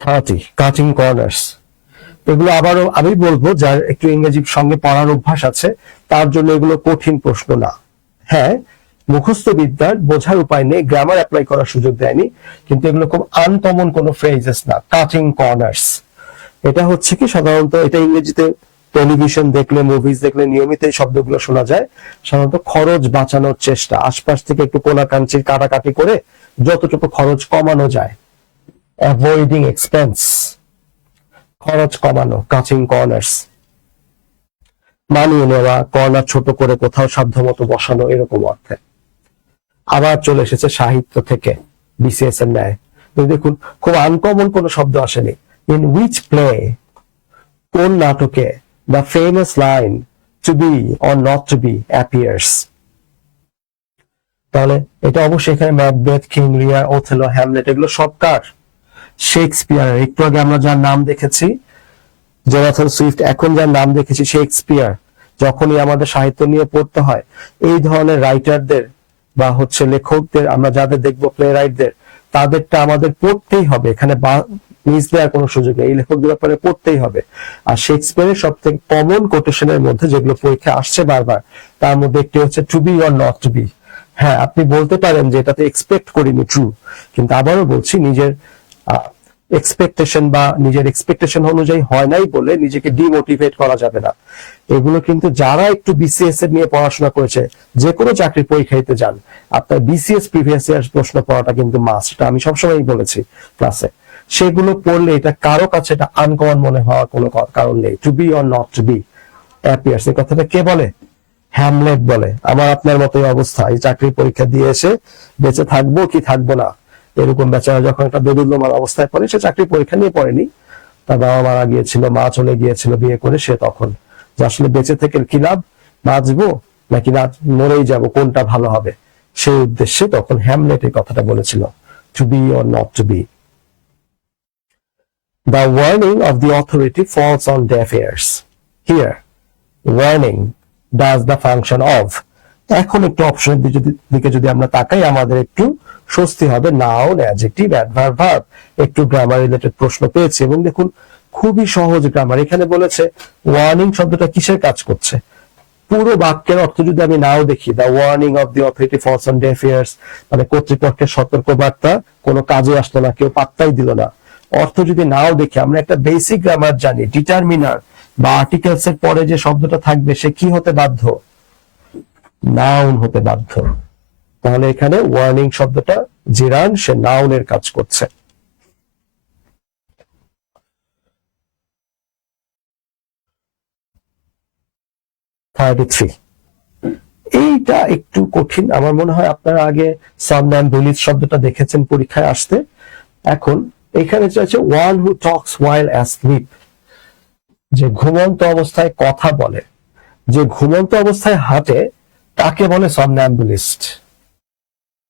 30 cutting corners. এগুলো আবারও আমি বলবো, যার একটু ইংরেজির সঙ্গে পড়ার অভ্যাস আছে, তার জন্য এগুলো কঠিন প্রশ্ন না। হ্যাঁ, মুখস্থ বিদ্যার বোঝার উপায় নেই, গ্রামার অ্যাপ্লাই করার সুযোগ দেয়নি, কিন্তু এগুলো খুব আনকমন কোনো ফ্রেজেস না। কাটিং কর্নার্স, এটা হচ্ছে কি, সাধারণত এটা ইংরেজিতে টেলিভিশন দেখলে, মুভিজ দেখলে নিয়মিত এই শব্দগুলো শোনা যায়। সাধারণত খরচ বাঁচানোর চেষ্টা, আশপাশ থেকে একটু কোনাকাঞ্চির কাটাকাটি করে যতটুকু খরচ কমানো যায়, অ্যাভয়েডিং এক্সপেন্স, খরচ কমানো, কাটিং কর্নার্স। মানিয়ে নেওয়া, কর্নার ছোট করে কোথাও সাধ্যমতো বসানো, এরকম অর্থে। আবার চলে এসেছে সাহিত্য থেকে, বিসিএস এর ন্যায়। দেখুন, খুব আনকমন কোনো শব্দ আসেনি। ইন উইচ প্লে, কোন নাটকে, the famous line to be or not to be appears. তাহলে এটা অবশ্যই এখানে Macbeth, King Lear, Othello, Hamlet এগুলো সব কার? শেক্সপিয়ার। একটু আগে আমরা যার নাম দেখেছি জোনাথন সুইফট, এখন যার নাম দেখেছি শেক্সপিয়ার। যখনই আমাদের সাহিত্য নিয়ে পড়তে হয় এই ধরনের রাইটারদের বা হচ্ছে লেখকদের, আমরা যাদের দেখবো প্লে রাইটদের, তাদেরটা আমাদের পড়তেই হবে। এখানে মিস দেওয়ার কোনো সুযোগ নেই, এই লেখকদের ব্যাপারে পড়তেই হবে। আর শেক্সপিয়ারের সব থেকে কমন কোটেশনের মধ্যে যেগুলো পরীক্ষা আসছে বারবার, তার মধ্যে একটি হচ্ছে to be or not to be. হ্যাঁ, আপনি বলতে পারেন যে এটাতে এক্সপেক্ট করিনি, ট্রু, কিন্তু আবারও বলছি নিজের এক্সপেকটেশন বা নিজের এক্সপেকটেশন অনুযায়ী হয় নাই বলে নিজেকে ডিমোটিভেট করা যাবে না। এগুলো কিন্তু যারা একটু বিসিএস এর নিয়ে পড়াশোনা করেছে, যে কোনো চাকরির পরীক্ষা দিতে যান, আপনার বিসিএস প্রিভিয়াস ইয়ার প্রশ্ন পড়াটা কিন্তু মাস্ট। এটা আমি সবসময় বলেছি ক্লাসে। সেগুলো পড়লে এটা কারো কাছে এটা আনকমন মনে হওয়ার কোনো কারণ নেই। To be or not to be appears, এই কথাটা কে বলে? হ্যামলেট বলে। আমার আপনার মতোই অবস্থা, এই চাকরির পরীক্ষা দিয়ে এসে বেঁচে থাকবো কি থাকবো না এরকম বেচারা যখন একটা দোদুল্যমান অবস্থায় পড়ে, সে চাকরির পরীক্ষা নিয়ে পড়েনি, তার বাবা মারা গিয়েছিল, মা চলে গিয়েছিল বিয়ে করে, সে তখন যে আসলে বেঁচে থেকে কি লাভ, বাঁচবো নাকি না মরেই যাব, কোনটা ভালো হবে, সেই উদ্দেশ্যে তখন হ্যামলেট এই কথাটা বলেছিল, to be or not to be. The warning of the authority falls on deaf ears. Here, warning does the function of. এখন একটু অপশনের দিকে যদি আমরা তাকাই, আমাদের একটু স্বস্তি হবে। নাউন, অ্যাডজেক্টিভ, অ্যাডভার্ব, ভার্ব, একটু গ্রামার রিলেটেড প্রশ্ন পেয়েছি। এবং দেখুন খুবই সহজ গ্রামার। এখানে বলেছে ওয়ার্নিং শব্দটা কিসের কাজ করছে। পুরো বাক্যের অর্থ যদি আমি নাও দেখি, the warning of the authority falls on deaf ears, মানে কর্তৃপক্ষের সতর্কবার্তা কোনো কাজে আসতো না, কেউ পাত্তাই দিল না। অর্থ যদি নাও দেখি, আমরা একটা বেসিক গ্রামার জানি, ডিটারমিনার বা আর্টিকেলস এর পরে যে শব্দটা থাকবে সে কি হতে বাধ্য? নাউন হতে বাধ্য। তাহলে এখানে ওয়ার্নিং শব্দটা জিরান, সে নাউনের কাজ করছে। এইটা একটু কঠিন আমার মনে হয়। আপনারা আগে somnambulist শব্দটা দেখেছেন পরীক্ষায় আসতে। এখন এখানে চাইছে one who Tux while asleep, যে ঘুমন্ত অবস্থায় কথা বলে, যে ঘুমন্ত অবস্থায় হাঁটে, তাকে বলে somnambulist।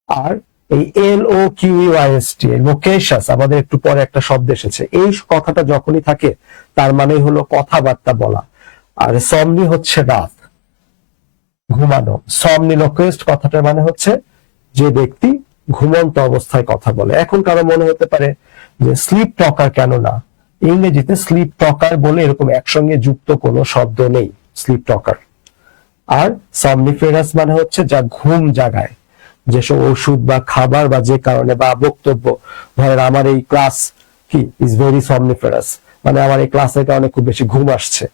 আর এই LOQUIST লোকেশাস, আমাদের একটু পরে একটা শব্দ এসেছে, এই কথাটা যখনই থাকে তার মানে হলো কথাবার্তা বলা। আর সমনি হচ্ছে রাত, ঘুমানো। সমনিলোকুইস্ট কথাটার মানে হচ্ছে যে ব্যক্তি ঘুমন্ত অবস্থায় কথা বলে। এখন কারো মনে হতে পারে যে স্লিপ টকার কেন না, ইংরেজিতে স্লিপ টকার বলে এরকম একসঙ্গে যুক্ত কোনো শব্দ নেই, স্লিপ টকার। আর সমনিফেরাস মানে হচ্ছে যা ঘুম জাগায়, যেসব ওষুধ বা খাবার বা যে কারণে বা বক্তব্য, ধরেন আমার এই ক্লাস কি ইজ ভেরি সমনিফেরাস, মানে আমার এই ক্লাসের কারণে খুব বেশি ঘুম আসছে,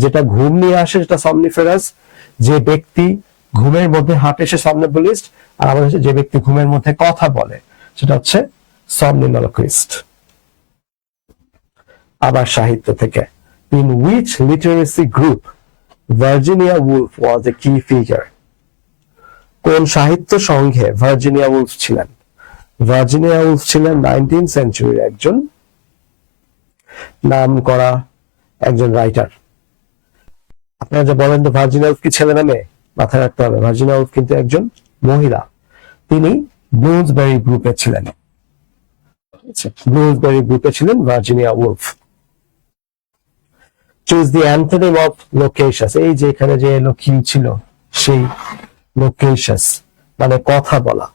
যেটা ঘুম নিয়ে আসে সেটা সমনিফেরাস। যে ব্যক্তি ঘুমের মধ্যে হাঁটে সে somnambulist, আর আমাদের হচ্ছে যে ব্যক্তি ঘুমের মধ্যে কথা বলে সেটা হচ্ছে somniloquist। আবার সাহিত্য থেকে, in which literacy group Virginia Woolf was a key figure? কোন সাহিত্য সংঘে ভার্জিনিয়া উলফ ছিলেন? ভার্জিনিয়া উলফ ছিলেন 19th সেঞ্চুরির একজন নাম করা একজন রাইটার। আপনারা যে বলেন তো ভার্জিনিয়া উলফ কি ছেলে না মেয়ে, মাথায় রাখতে হবে ভার্জিনিয়া উলফ কিন্তু একজন মহিলা। তিনি ব্লুমসবেরি গ্রুপে ছিলেন, ব্লুমসবেরি গ্রুপে ছিলেন Virginia Woolf. Choose the antonym of loquacious, এই যে এখানে যে কিউ ছিল সেই লোকেশাস মানে কথা বলা।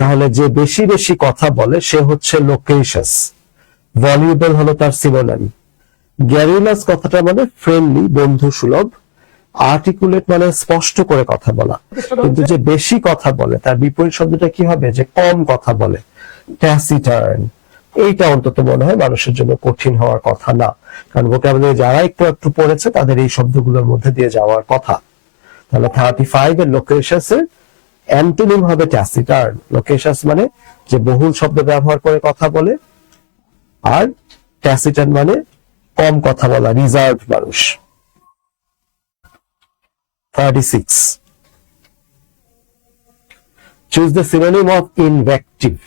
তাহলে যে বেশি বেশি কথা বলে সে হচ্ছে লোকেশাস। ভলিউবল হলো তার সিনোনিম। গ্যারিলাস কথাটা মানে ফ্রেন্ডলি, বন্ধু সুলভ। আর্টিকুলেট মানে স্পষ্ট করে কথা বলা। কিন্তু যে বেশি কথা বলে তার বিপরীত শব্দটা কি হবে? যে কম কথা বলে, ট্যাসিটার্ন। এইটা অন্তত মনে হয় মানুষের জন্য কঠিন হওয়ার কথা না, কারণ ভোকাবুলারি যারা একটু একটু পড়েছে তাদের এই শব্দগুলোর মধ্যে দিয়ে যাওয়ার কথা। তাহলে 35 এর লোকেশাস এর অ্যান্টোনিম হবে ট্যাসিটার্ন। লোকেশাস মানে যে বহুল শব্দ ব্যবহার করে কথা বলে, আর ট্যাসিটার্ন মানে কম কথা বলা, রিজার্ভ মানুষ। 36 choose the synonym of invective.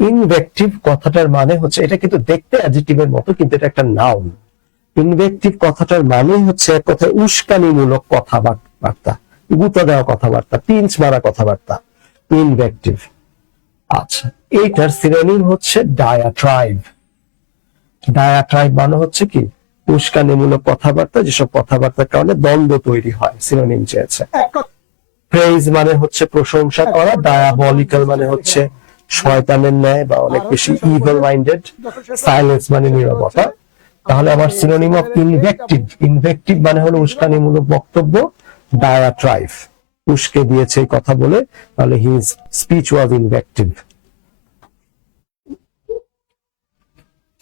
ইনভেক্টিভ কথাটার মানে হচ্ছে, এটা কিন্তু দেখতে অ্যাডজেক্টিভের মতো কিন্তু এটা একটা নাউন। ইনভেক্টিভ কথাটার মানে হচ্ছে এক কথায় উস্কানিমূলক কথাবার্তা, গুঁতো দেওয়া কথাবার্তা, পিঞ্চ মারা কথাবার্তা, ইনভেক্টিভ। আচ্ছা, এইটার সিনোনিম হচ্ছে ডায়াট্রাইব। ডায়াট্রাইব মানে হচ্ছে কি, উস্কানিমূলক কথাবার্তা, যেসব কথাবার্তার কারণে দ্বন্দ্ব তৈরি হয়, সিনোনিম চেয়েছে। প্রেইজ মানে হচ্ছে প্রশংসা করা, ডায়াবলিক্যাল মানে হচ্ছে শয়তানের ন্যায় বা অনেক বেশি ইভিল মাইন্ডেড, সাইলেন্স মানে নীরবতা। তাহলে আমার সিনোনিম অফ ইনভেক্টিভ, ইনভেক্টিভ মানে হলো উস্কানিমূলক বক্তব্য, ডায়াট্রাইব উস্কে দিয়েছে এই কথা বলে, তাহলে his speech was invective.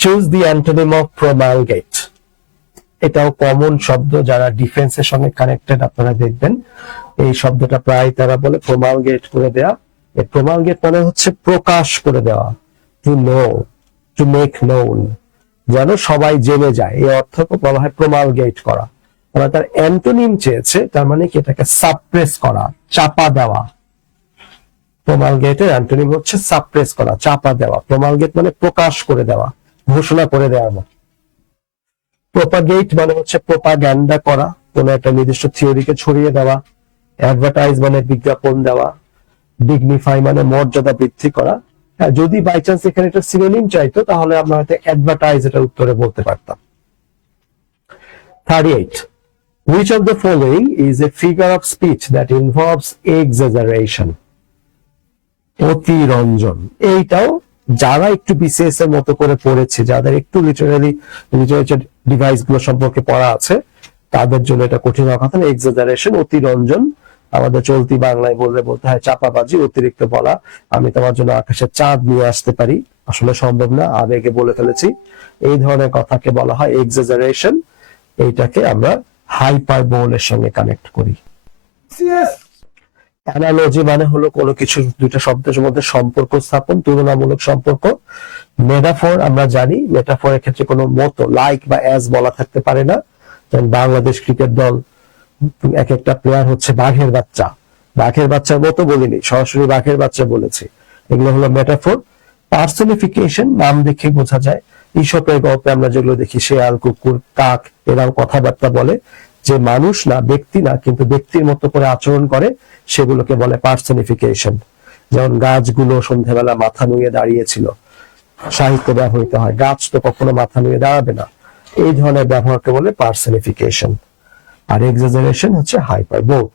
Choose the antonym of promulgate. এটাও কমন শব্দ, যারা ডিফেন্সের সঙ্গে কানেক্টেড আপনারা দেখবেন এই শব্দটা প্রায় তারা বলে প্রমালগেট করে দেয়া। এই প্রমালগেট মানে হচ্ছে প্রকাশ করে দেওয়া, to know, to make known, যেন সবাই জেনে যায়, এই অর্থ বলা হয় প্রমালগেট করা। ওরা তার অ্যান্টোনিম চেয়েছে, তার মানে কি এটাকে সাপ্রেস করা, চাপা দেওয়া। প্রমালগেটের অ্যান্টোনিম হচ্ছে সাপ্রেস করা, চাপা দেওয়া। প্রমালগেট মানে প্রকাশ করে দেওয়া, ঘোষণা করে দেওয়া না। প্রপাগেট মানে হচ্ছে প্রোপাগ্যান্ডা করা, কোন একটা নির্দিষ্ট থিওরিকে ছড়িয়ে দেওয়া। অ্যাডভার্টাইজ মানে বিজ্ঞাপন দেওয়া। ডিগনিফাই মানে মর্যাদা বৃদ্ধি করা। হ্যাঁ, যদি বাই চান্স এখানে একটা সিনোনিম চাইতো তাহলে আমরা হয়তো অ্যাডভার্টাইজ এটার উত্তরে বলতে পারতাম। 38. Which of the following is a figure of speech that involves exaggeration? অতিরঞ্জন। এইটাও যারা একটু বিসিএস এর মতো করে পড়েছে, যাদের একটু লিটারেচার ডিভাইস গুলো সম্পর্কে পড়া আছে, তাদের জন্য এটা কঠিন হওয়ার কথা না। এক্সাজারেশন, অতিরঞ্জন, আমাদের চলতি বাংলায় বলতে হয় চাপাবাজি, অতিরিক্ত বলা। আমি তোমার জন্য আকাশের চাঁদ নিয়ে আসতে পারি, আসলে সম্ভব না, আবেগে বলে ফেলেছি। এই ধরনের কথাকে বলা হয় এক্সাজারেশন। এইটাকে আমরা হাইপারবোলের সঙ্গে কানেক্ট করি। অ্যানালজি মানে হলো কোনো কিছু দুইটা শব্দের মধ্যে সম্পর্ক স্থাপন, তুলনামূলক সম্পর্ক। মেটাফর আমরা জানি, মেটাফরের ক্ষেত্রে কোনো মতো, লাইক বা অ্যাজ বলা থাকতে পারে না। যেমন বাংলাদেশ ক্রিকেট দল, এক একটা প্লেয়ার হচ্ছে বাঘের বাচ্চা, বাঘের বাচ্চার মতো বলিনি, সরাসরি বাঘের বাচ্চা বলেছি। এগুলো হলো মেটাফর। পার্সনিফিকেশন, নাম দেখে বোঝা যায়। ঈশপের গল্পে আমরা যেগুলো দেখি, শেয়াল, কুকুর, কাক, এরাও কথাবার্তা বলে, যে মানুষ না, ব্যক্তি না, কিন্তু ব্যক্তির মতো করে আচরণ করে, সেগুলোকে বলে পার্সনিফিকেশন। যেমন গাছগুলো সন্ধ্যাবেলা মাথা নুয়ে দাঁড়িয়েছিল, সাহিত্য ব্যবহৃত হয়। গাছ তো কখনো মাথা নুয়ে দাঁড়াবে না, এই ধরনের ব্যবহারকে বলে পার্সনিফিকেশন। আর এক্সাজারেশন হচ্ছে hyperbole.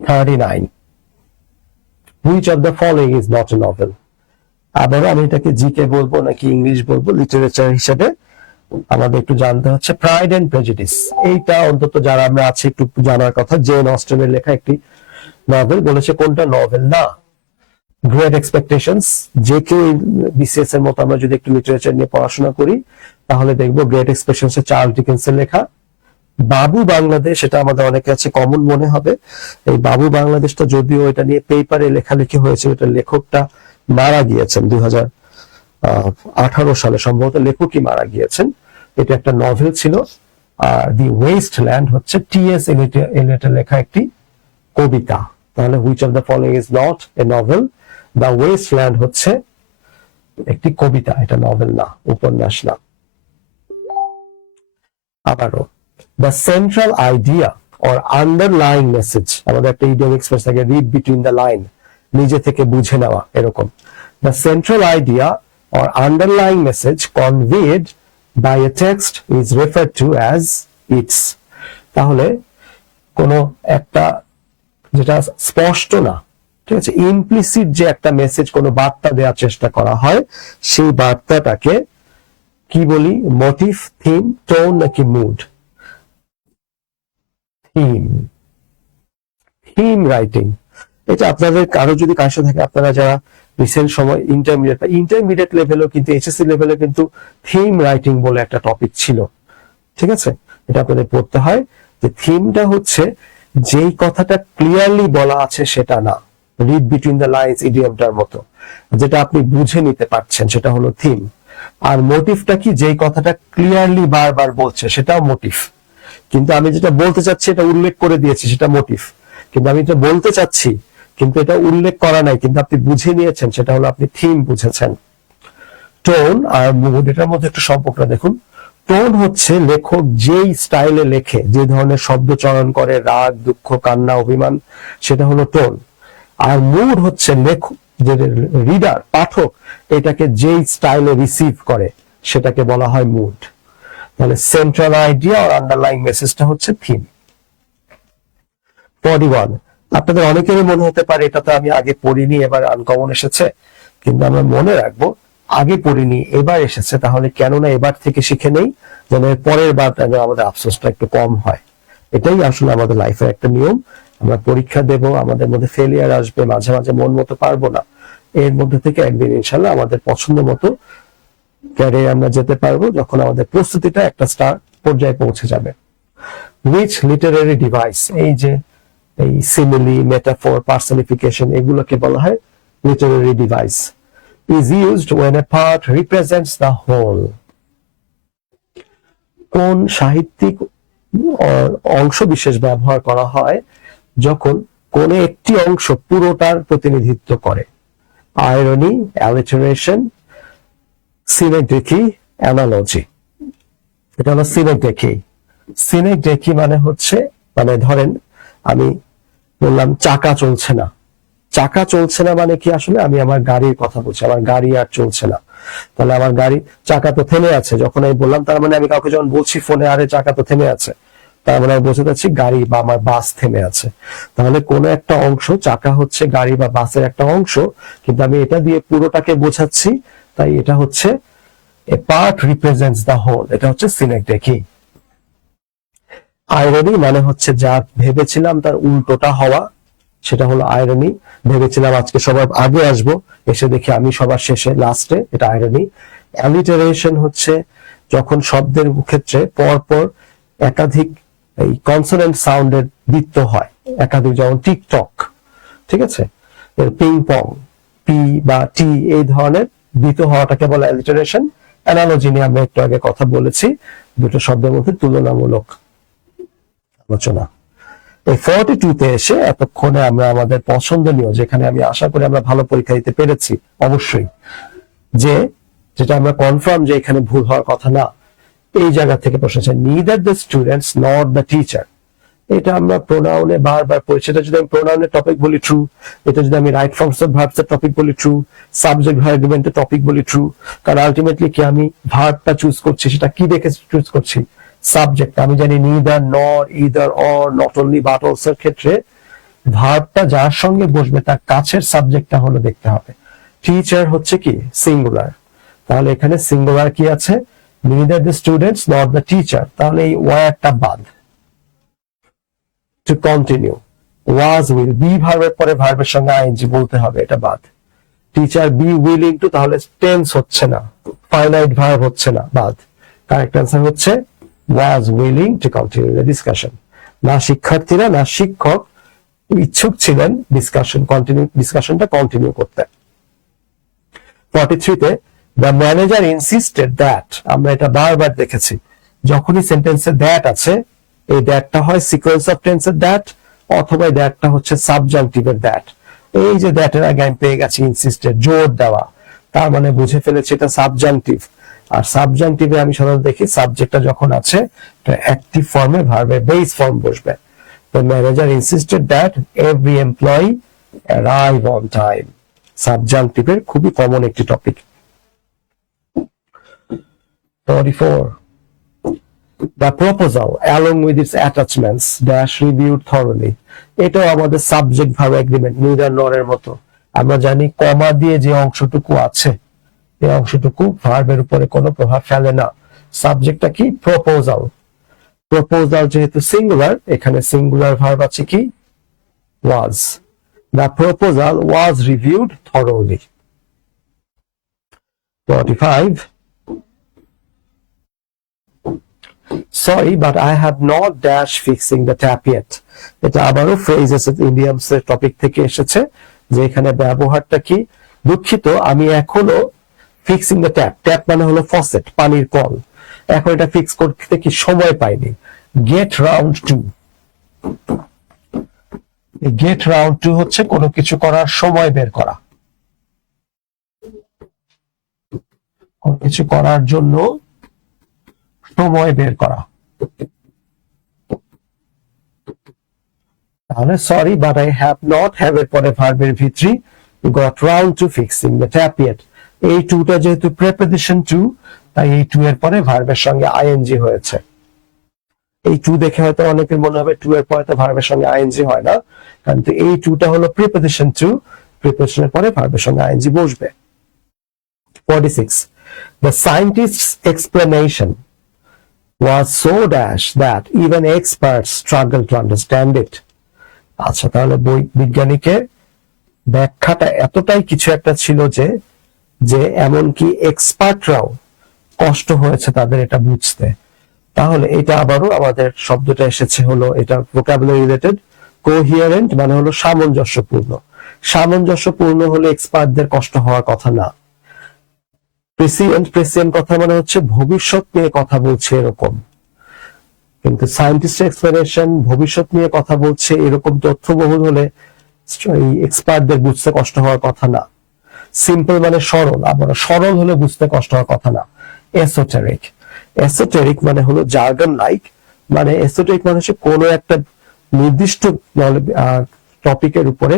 39. Which of the following is not a novel? আবারও আমি এটাকে জিকে বলবো নাকি ইংলিশ বলবো, লিটারেচার হিসেবে আমাদের একটু জানতে হচ্ছে। প্রাইড এন্ড প্রেজুডিস, এইটা অন্তত যারা আমরা আছি একটু জানার কথা। জেন অস্টেনের লেখা একটি নভেল, বলেছে কোনটা নভেল না। গ্রেট এক্সপেকটেশনস, যে কেউ বিসিএস এর মতো আমরা যদি একটু লিটারেচার নিয়ে পড়াশোনা করি তাহলে দেখবো গ্রেট এক্সপেকটেশনস চার্লস ডিকেন্সের লেখা। বাবু বাংলাদেশ, এটা আমাদের অনেকের কাছে কমন মনে হবে। এই বাবু বাংলাদেশটা যদিও এটা নিয়ে পেপারে লেখালেখি হয়েছে, এটা লেখকটা মারা গিয়েছেন 2018 সালে সম্ভবত, লেখকই মারা গিয়েছেন। এটা একটা নভেল ছিল। আর দি ওয়েস্টল্যান্ড হচ্ছে টি.এস. এলিয়টের লেখা একটি কবিতা। তাহলে which of the following is not A novel? The wasteland হচ্ছে একটি কবিতা, এটা নভেল না, উপন্যাস না। আবারও, the central idea or underlying message, আমাদের একটা ইডিয়ম এক্সপ্রেস থাকে, read between the line, নিজে থেকে বুঝে নেওয়া, এরকম। the central idea or underlying message conveyed by a text is referred to as its. তাহলে কোন একটা যেটা স্পষ্ট না, ঠিক আছে, ইমপ্লিসিট যে একটা মেসেজ, কোন বার্তা দেওয়ার চেষ্টা করা হয়, সেই বার্তাটাকে কি বলি? মোটিভ, থিম, টোন নাকি মুড? Theme writing. এটা আপনাদের কারো যদি কার সাথে থাকে, আপনারা যারা রিসেন্ট সময় ইন্টারমিডিয়েট লেভেলও কিন্তু এইচএসসি লেভেলে কিন্তু থিম রাইটিং বলে একটা টপিক ছিল, ঠিক আছে? এটা আপনাদের পড়তে হয় যে থিমটা হচ্ছে যেই কথাটা ক্লিয়ারলি বলা আছে সেটা না, রিড বিটুইন দ্য লাইন্স ইডিয়মটার মতো, যেটা আপনি বুঝে নিতে পারছেন সেটা হলো থিম। আর মোটিভটা কি? যেই কথাটা ক্লিয়ারলি বারবার বলছে সেটাও মোটিভ, কিন্তু আমি যেটা বলতে চাচ্ছি এটা উল্লেখ করে দিয়েছি সেটা মোটিভ। কিন্তু আমি যেটা বলতে চাচ্ছি কিন্তু এটা উল্লেখ করা নাই, কিন্তু আপনি বুঝে নিয়েছেন, সেটা হলো আপনি থিম বুঝেছেন। টোন আর মুড, এটার মধ্যে একটু সম্পর্ক দেখুন। টোন হচ্ছে লেখক যেই স্টাইলে লেখে, যে ধরনের শব্দ চয়ন করে, রাগ, দুঃখ, কান্না, অভিমান, সেটা হলো টোন। আর মুড হচ্ছে লেখক, যে রিডার, পাঠক এটাকে যেই স্টাইলে রিসিভ করে সেটাকে বলা হয় মুড। তাহলে সেন্ট্রাল আইডিয়া আর আন্ডারলাইং মেসেজটা হচ্ছে থিম। 41, আপনাদের অনেকেরই মনে হতে পারে এটা তো আমি আগে পড়িনি, এবার আনকমন এসেছে। কিন্তু আমরা মনে রাখবো আগে পড়িনি এবার এসেছে, তাহলে কেননা এবার থেকে শিখে নেই, যেন এর পরের বার আমাদের আফসোসটা একটু কম হয়। এটাই আসলে আমাদের লাইফের একটা নিয়ম। আমরা পরীক্ষা দেব, আমাদের মধ্যে ফেলিয়ার আসবে, মাঝে মাঝে মন মতো পারবো না, এর মধ্যে থেকে একদিন ইনশাল্লাহ আমাদের পছন্দ মতো ক্যারিয়ারে আমরা যেতে পারবো, যখন আমাদের প্রস্তুতিটা একটা স্টার পর্যায়ে পৌঁছে যাবে। রিচ লিটারারি ডিভাইস, এই যে এই সিমিলি, মেটাফোর, পার্সনিফিকেশন, এগুলোকে বলা হয় Literary device. is used when a part represents the whole. কোন সাহিত্যিক অংশ বিশেষ ব্যবহার করা হয় যখন কোন একটি অংশ পুরোটার প্রতিনিধিত্ব করে? Irony, alliteration, synecdoche, analogy. এটা হলো সিনেকডেকি। সিনেকডেকি মানে হচ্ছে, মানে ধরেন আমি বললাম চাকা চলছে না। চাকা চলছে না মানে কি? আসলে আমি আমার গাড়ির কথা বলছি, আমার গাড়ি আর চলছে না। তাহলে আমার গাড়ি, চাকা তো থেমে আছে। যখন আমি বললাম, তার মানে আমি কাউকে যখন বলছি ফোনে, আরে চাকা তো থেমে আছে, তার মানে আমি বোঝাতে চাচ্ছি গাড়ি বা আমার বাস থেমে আছে। তাহলে কোনো একটা অংশ, চাকা হচ্ছে গাড়ি বা বাসের একটা অংশ, কিন্তু আমি এটা দিয়ে পুরোটাকে বোঝাচ্ছি, তাই এটা হচ্ছে এ পার্ট রিপ্রেজেন্টস দ্য হোল, এটা হচ্ছে সিনেকডেকি। আইরনি মানে হচ্ছে যা ভেবেছিলাম তার উল্টোটা হওয়া, সেটা হলো আইরনি। ভেবেছিলাম আজকে সবার আগে আসবো, এসে দেখি আমি সবার শেষে, লাস্টে, এটা আইরনি। অ্যালিটারেশন হচ্ছে যখন শব্দের ক্ষেত্রে পরপর একাধিক এই কনসোনেন্ট সাউন্ডের বৃত্ত হয়, একাধিক, যেমন টিকটক, ঠিক আছে, পিং পং, পি বা টি, এই ধরনের বৃত্ত হওয়াটাকে বলে অ্যালিটারেশন। অ্যানালজি নিয়ে আমরা একটু আগে কথা বলেছি, দুটো শব্দের মধ্যে তুলনামূলক আলোচনা। এই 42-তে এসে এতক্ষণে আমরা আমাদের পছন্দনীয়, যেখানে আমি আশা করি আমরা ভালো পরীক্ষা দিতে পেরেছি অবশ্যই, যেটা আমরা কনফার্ম যে এখানে ভুল হওয়ার কথা না, এই জায়গা থেকে প্রশ্ন আছে, neither the students not the teacher. এটা আমরা প্রোনাউনে বারবার পড়ি। সেটা যদি আমি প্রোনাউনের টপিক বলি ট্রু, এটা যদি আমি রাইট ফর্মস অফ ভার্বস এর টপিক বলি ট্রু, সাবজেক্ট ভার্ব এগ্রিমেন্টের টপিক বলি ট্রু। কারণ আলটিমেটলি কি আমি ভার্বটা চুজ করছি, সেটা কি দেখে চুজ করছি? সাবজেক্ট। আমি জানি নিদার, নর, either, or, not only, but also এর ক্ষেত্রে ভার্বটা যার সঙ্গে বসবে তার কাছের সাবজেক্টটা হলো দেখতে হবে। টিচার হচ্ছে কি সিঙ্গুলার, তাহলে এখানে সিঙ্গুলার কি আছে? Neither the students not the teacher, তাহলে এই ওয়ার্ডটা বাদ। To continue, was will, be ভার্বের পরে ভার্বের সঙ্গে আইএনজি বলতে হবে, এটা বাদ। টিচার বি উইলিং টু, তাহলে টেন্স হচ্ছে না, ফাইনাইট ভার্ব হচ্ছে না, বাদ। কারেক্ট অ্যান্সার হচ্ছে was willing to continue the discussion. না শিক্ষার্থীরা না শিক্ষক ইচ্ছুক ছিলেন ডিসকাশনটা কন্টিনিউ করতে। 43-তে the manager insisted that, আমরা এটা বারবার দেখেছি, যখনই সেন্টেন্সে দ্যাট আছে, এই দ্যাটটা হয় সিকোয়েন্স অফ টেন্সের দ্যাট, অথবা দ্যাটটা হচ্ছে সাবজাংটিভের দ্যাট। এই যে দ্যাটের আগে আমি পেয়ে গেছি ইনসিস্টেড, জোর দেওয়া, তার মানে বুঝে ফেলেছি এটা সাবজাংটিভ। আর সাবজাংটিভে আমি সাধারণত দেখি সাবজেক্টটা যখন আছে অ্যাক্টিভ ফর্মে ভার্বের বেস ফর্ম বসবে। The manager insisted that every employee arrive on time. সাবজাংটিভের খুবই কমন একটি topic. 44, the proposal along with its attachments dash reviewed thoroughly. এটাও আমাদের সাবজেক্ট ভার্ব এগ্রিমেন্ট, নিদার নর এর মতো। আমরা জানি কমা দিয়ে যে অংশটুকু আছে, এই অংশটুকু ভার্বের উপরে কোনো প্রভাব ফেলে না। সাবজেক্টটা কি? প্রপোজাল। প্রপোজাল যেহেতু সিঙ্গুলার, এখানে সিঙ্গুলার ভার্ব আছে কি? Was. The proposal was reviewed thoroughly. 45, sorry but I have not dash fixing the tap yet. এটা আবারও ফ্রেজেস ইডিয়মস এর টপিক থেকে এসেছে, যে এখানে ব্যবহারটা কি? দুঃখিত, আমি এখনো ফিক্সিং দ্য ট্যাপ, ট্যাপ মানে হলো ফসেট, পানির কল, এখন এটা ফিক্স করতে কি সময় পাইনি। Get round to, get round to হচ্ছে কোনো কিছু করার সময় বের করা, কোনো কিছু করার জন্য সময় বের করা। তাহলে sorry but I have not have এর পরে ভার্বের V3 got round to fixing the tap yet. এই টুটা যেহেতু প্রিপোজিশন টু, তাই এই টু এর পরে ভার্বের সঙ্গে আইএনজি হয়েছে। এই টু দেখে হয়তো অনেকের মনে হবে টু এর পরে তো ভার্বের সঙ্গে আইএনজি হয় না, কারণ এই টুটা হলো প্রিপোজিশন টু, প্রিপোজিশনের পরে ভার্বের সঙ্গে আইএনজি বসবে। 46. The scientist's explanation was so dash that even experts struggle to understand it. আচ্ছা, তাহলে বিজ্ঞানীকে ব্যাখ্যাটা এতটাই কিছু একটা ছিল যে এমনকি এক্সপার্টরাও কষ্ট হয়েছে তাদের এটা বুঝতে। তাহলে এটা আবারও আমাদের শব্দটা এসেছে হলো, এটা ভোকাবুলারি রিলেটেড। কোহিয়ারেন্ট মানে হলো সামঞ্জস্যপূর্ণ। সামঞ্জস্যপূর্ণ হলে এক্সপার্টদের কষ্ট হওয়ার কথা না। প্রেসিয়েন্ট কথা মানে হচ্ছে ভবিষ্যৎ নিয়ে কথা বলছে এরকম, কিন্তু সায়েন্টিস্ট এক্সপ্লেনেশন ভবিষ্যৎ নিয়ে কথা বলছে এরকম তথ্যবহুল হলে এক্সপার্টদের বুঝতে কষ্ট হওয়ার কথা না। সিম্পল মানে সরল, আবার সরল হলে বুঝতে কষ্ট হওয়ার কথা না। এসোটেরিক, এসোটেরিক মানে হলো জার্গন লাইক, মানে এসোটেরিক মানে হচ্ছে কোনো একটা নির্দিষ্ট টপিকের উপরে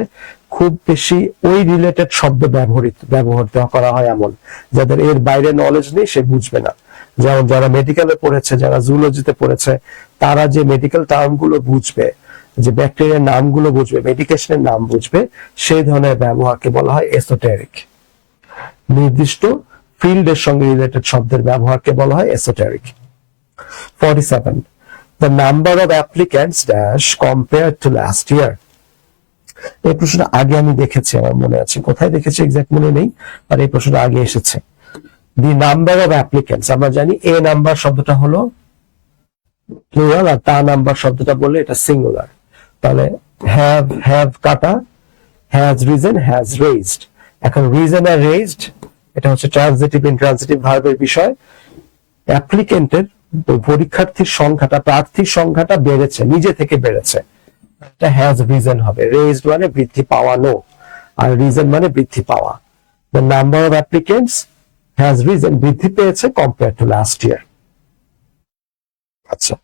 খুব বেশি ওই রিলেটেড শব্দ ব্যবহৃত করা হয় এমন, যাদের এর বাইরে নলেজ নেই সে বুঝবে না। যেমন যারা মেডিকেলে পড়েছে, যারা জুলজিতে পড়েছে, তারা যে মেডিকেল টার্ম গুলো বুঝবে, যে ব্যাকটেরিয়ার নামগুলো বুঝবে, মেডিকেশনের নাম বুঝবে, সেই ধরনের ব্যবহারকে বলা হয় এসোটেরিক। নির্দিষ্ট ফিল্ডের সঙ্গে রিলেটেড শব্দের ব্যবহারকে বলা হয় esoteric. 47. The number of applicants dash compared to last year. এই প্রশ্নটা আগে আমি দেখেছি, আমার মনে আছে, কোথায় দেখেছি এক্সাক্ট মনে নেই, আর এই প্রশ্নটা আগে এসেছে। দি নাম্বার অফ অ্যাপ্লিকেন্টস, আমরা জানি এ নাম্বার শব্দটা হলো প্লুরাল, আর তা নাম্বার শব্দটা বললে এটা সিঙ্গুলার। তাহলে হ্যাভ কাটা, হ্যাজ রিজন, হ্যাজ রেইজড। এখন রিজন আর রেইজড এটা হচ্ছে ট্রান্সিটিভ ইনট্রান্সিটিভ ভার্বের বিষয়। অ্যাপ্লিকেন্টের পরীক্ষার্থীর সংখ্যাটা, প্রার্থীর সংখ্যাটা বেড়েছে, নিজে থেকে বেড়েছে, এটা হ্যাজ রিজন হবে। রেইজড মানে বৃদ্ধি পাওয়ানো, আর রিজন মানে বৃদ্ধি পাওয়া। The number of applicants has reason, বৃদ্ধি পেয়েছে কম্পেয়ার টু লাস্ট ইয়ার। আচ্ছা,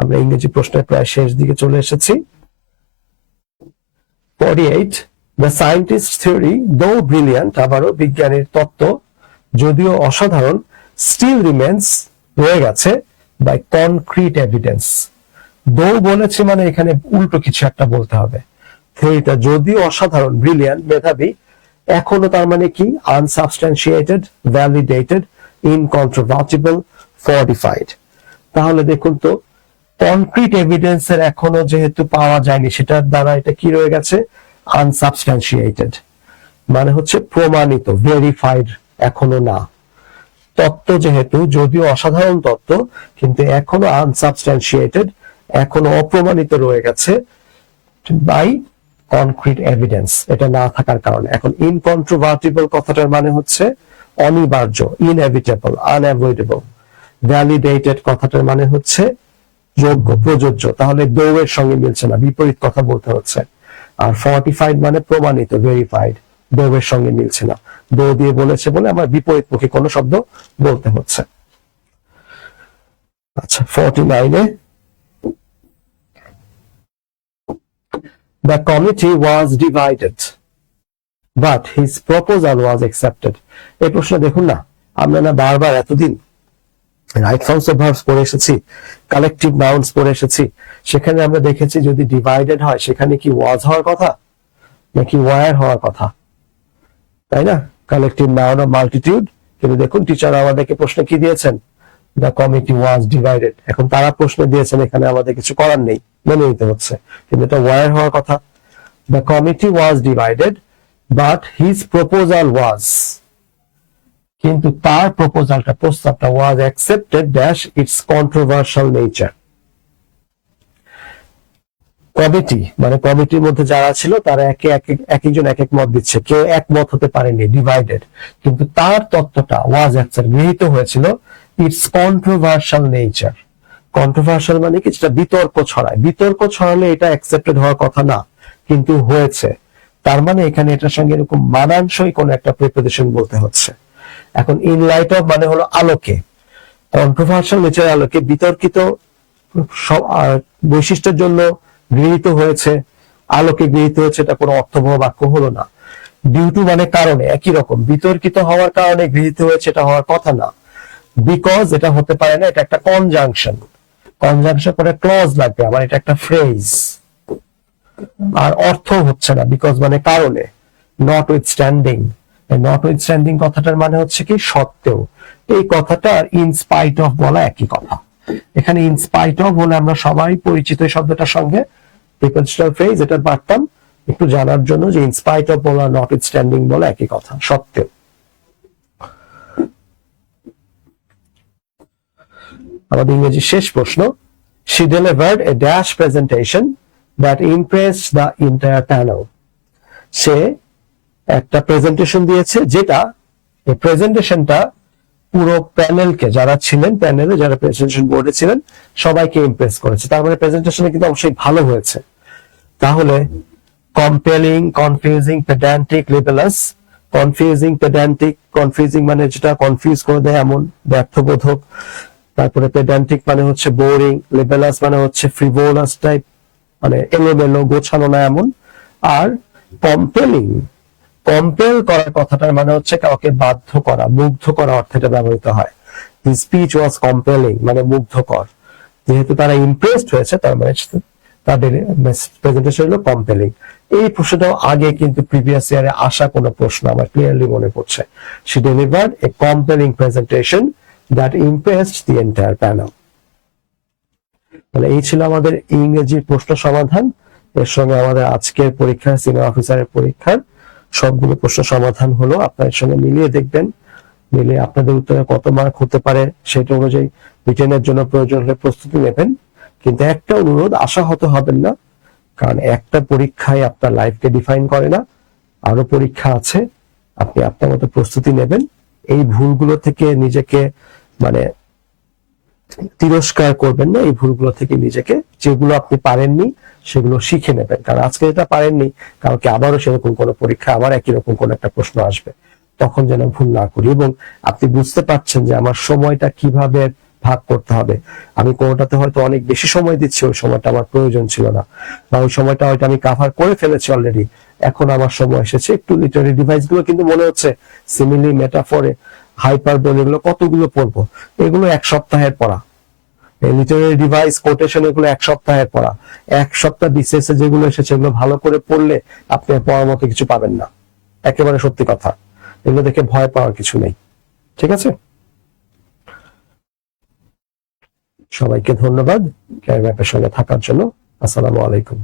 আমরা ইংরেজি প্রশ্নের প্রায় শেষ দিকে চলে এসেছি। 48. The scientist's theory, though brilliant, আবারও বিজ্ঞানের তত্ত্ব যদিও অসাধারণ, still remains, রয়ে গেছে, by concrete evidence. though বলেছে মানে এখানে উল্টো কিছু একটা বলতে হবে। থিওরিটা যদিও অসাধারণ, ব্রিলিয়ান্ট, মেধাবী, এখনো তার মানে কি unsubstantiated, validated, incontrovertible, fortified। তাহলে দেখুন তো, কনক্রিট এভিডেন্সের এখনো যেহেতু পাওয়া যায়নি, সেটার দ্বারা এটা কি রয়ে গেছে, আনসাবস্ট্যান্সিয়েটেড, মানে হচ্ছে প্রমাণিত, ভেরিফাইড এখনো না। তত্ত্ব যেহেতু যদিও অসাধারণ তত্ত্ব, কিন্তু এখনো আনসাবস্ট্যান্সিয়েটেড, এখনো অপ্রমাণিত রয়ে গেছে বাই কনক্রিট এভিডেন্স, এটা না থাকার কারণে। এখন ইনকন্ট্রোভার্টিবল কথাটার মানে হচ্ছে অনিবার্য, ইনএভিটেবল, আনঅ্যাভয়েডেবল। ভ্যালিডেটেড কথাটার মানে হচ্ছে যোগ্য, প্রযোজ্য। তাহলে দৌড়ের সঙ্গে মিলছে না, বিপরীত কথা বলতে হচ্ছে। আর ফর্টিফাইড মানে প্রমাণিত, ভেরিফাইড, দৌড়ের সঙ্গে মিলছে না। দৌ দিয়ে বলেছে বলে আমার বিপরীতমুখী কোনো শব্দ বলতে হচ্ছে। আচ্ছা, 49-এ the committee was divided but his proposal was accepted। এই প্রশ্ন দেখুন না, আমরা না বারবার এতদিন রাইট ফর্মস অফ ভার্বস পড়ে এসেছি, কালেকটিভ নাউন্স পড়ে এসেছি, সেখানে আমরা দেখেছি যদি ডিভাইডেড হয় সেখানে কি ওয়াজ হওয়ার কথা নাকি ওয়ার হওয়ার কথা, তাই না? Collective noun of multitude. কিন্তু দেখুন টিচার আমাদেরকে প্রশ্ন কি দিয়েছেন, দ্য কমিটি ওয়াজ ডিভাইডেড। এখন তারা প্রশ্ন দিয়েছেন, এখানে আমাদের কিছু করার নেই, মেনে নিতে হচ্ছে, কিন্তু এটা ওয়ার হওয়ার কথা। The committee was divided but his proposal ওয়াজ, কিন্তু তার প্রপোজালটা, প্রস্তাবটা ওয়াজ accepted dash it's controversial nature. Committee মানে কমিটির মধ্যে যারা ছিল তারা একজন এক এক মত দিচ্ছে, কেউ একমত হতে পারেনি, ডিভাইডেড, কিন্তু তার তত্ত্বটা ওয়াজ অ্যাকসেপ্টেড, গৃহীত হয়েছিল, ইটস কন্ট্রোভার্সিয়াল নেচার। কন্ট্রোভার্সিয়াল মানে কি, যেটা বিতর্ক ছড়ায়, বিতর্ক ছড়ালে এটা অ্যাকসেপ্টেড হওয়ার কথা না, কিন্তু হয়েছে, তার মানে এখানে এটার সঙ্গে এরকম মানানসই কোন একটা প্রিপোজিশন বলতে হচ্ছে। এখন ইন লাইট অফ মানে হলো আলোকে, কন্ট্রোভার্সিয়াল নেচারের আলোকে বিতর্কিত বৈশিষ্ট্যের জন্য গৃহীত হয়েছে, আলোকে গৃহীত হয়েছে, এটা কোনো অর্থবহ বাক্য হলো না। ডিউ টু মানে কারণে, একই রকম বিতর্কিত হওয়ার কারণে গৃহীত হয়েছে এটা হওয়ার কথা না। বিকজ এটা হতে পারে না, এটা একটা কনজাংশন, কনজাংশন করে ক্লজ লাগবে, আমার এটা একটা ফ্রেজ। আর অর্থ হচ্ছে না, বিকজ মানে কারণে। Not with standing, not with standing কথাটার মানে হচ্ছে কি সত্ত্বেও, এই কথাটা ইন স্পাইট অফ বলা একই কথা। এখানে ইন স্পাইট অফ হলে আমরা সবাই পরিচিত এই শব্দটার সঙ্গে, প্রিপোজিশনাল ফ্রেজ, এটা পারতাম একটু জানার জন্য যে ইন স্পাইট অফ বলা নট উইথ স্ট্যান্ডিং বলা একই কথা, সত্ত্বেও। আমাদের ইংরেজি শেষ প্রশ্ন। She delivered a dash presentation that impressed the entire panel. সে একটা প্রেজেন্টেশন দিয়েছে যেটা, এই প্রেজেন্টেশনটা পুরো প্যানেলকে, যারা ছিলেন প্যানেলে, যারা প্রেজেন্টেশন বোর্ডে ছিলেন সবাইকে ইমপ্রেস করেছে। তার মানে প্রেজেন্টেশনে কিন্তু অবশ্যই ভালো হয়েছে। তাহলে compelling, confusing, pedantic, লিবেলাস। Confusing, pedantic, confusing মানে যেটা কনফিউজ করে দেয় এমন, ব্যর্থবোধক। তারপরে পেডান্টিক মানে হচ্ছে বোরিং, লিবেলাস মানে হচ্ছে ফ্রিভোলাস টাইপ, মানে এলোমেলো, গোছানো না এমন। আর কম্পেলিং, কম্পেল করার কথাটার মানে হচ্ছে কাউকে বাধ্য করা, মুগ্ধ করা অর্থে এটা ব্যবহৃত হয়। His speech was compelling মানে মুগ্ধকর। যেহেতু তারা ইমপ্রেসড হয়েছে, তার মানে তাদের প্রেজেন্টেশন হলো কম্পেলিং। এই প্রশ্নটাও আগে কিন্তু প্রিভিয়াস ইয়ারে আসা কোনো প্রশ্ন আমার ক্লিয়ারলি মনে পড়ছে। She delivered a compelling presentation that impressed the entire panel. তাহলে এই ছিল আমাদের ইংরেজি প্রশ্ন সমাধান। এর সঙ্গে আমাদের আজকের পরীক্ষার, সিনিয়র অফিসারের পরীক্ষার সবগুলো প্রশ্ন সমাধান হলো। আপনার সঙ্গে মিলিয়ে দেখবেন, মিলিয়ে আপনাদের উত্তরে কত মার্ক হতে পারে সেটা অনুযায়ী রিটেনের জন্য প্রয়োজন হলে প্রস্তুতি নেবেন। কিন্তু একটা অনুরোধ, আশাহত হবেন না, কারণ একটা পরীক্ষায় আপনার লাইফকে ডিফাইন করে না, আরো পরীক্ষা আছে। আপনি আপনার মতো প্রস্তুতি নেবেন। এই ভুলগুলো থেকে নিজেকে মানে তিরস্কার করবেন না, এই ভুলগুলো থেকে নিজেকে, যেগুলো আপনি পারেননি সেগুলো শিখে নেবেন। কারণ আজকে যেটা পারেননি, কালকে আবারও সেরকম কোনো পরীক্ষা, আবার একই রকম কোনো একটা প্রশ্ন আসবে, তখন যেন ভুল না করি। এবং আপনি বুঝতে পারছেন যে আমার সময়টা কিভাবে ভাগ করতে হবে। আমি কোনোটাতে হয়তো অনেক বেশি সময় দিচ্ছি, ওই সময়টা আমার প্রয়োজন ছিল না, বা ওই সময়টা হয়তো আমি কাভার করে ফেলেছি অলরেডি, এখন আমার সময় এসেছে একটু লিটারি ডিভাইস গুলো কিন্তু মনে হচ্ছে সিমিলি, মেটাফরে, হাইপারবোল, এগুলো কতগুলো পড়বো, এগুলো এক সপ্তাহের পড়া। লিটারারি ডিভাইস, কোটেশন, এগুলো এক সপ্তাহের পড়া। এক সপ্তাহ বিসিএস এ যেগুলো এসেছে এগুলো ভালো করে পড়লে আপনি পড়ার মতো কিছু পাবেন না, একেবারে সত্যি কথা। এগুলো দেখে ভয় পাওয়ার কিছু নেই, ঠিক আছে? সবাইকে ধন্যবাদ ক্যারিয়ার ম্যাপের সঙ্গে থাকার জন্য। আসসালামু আলাইকুম।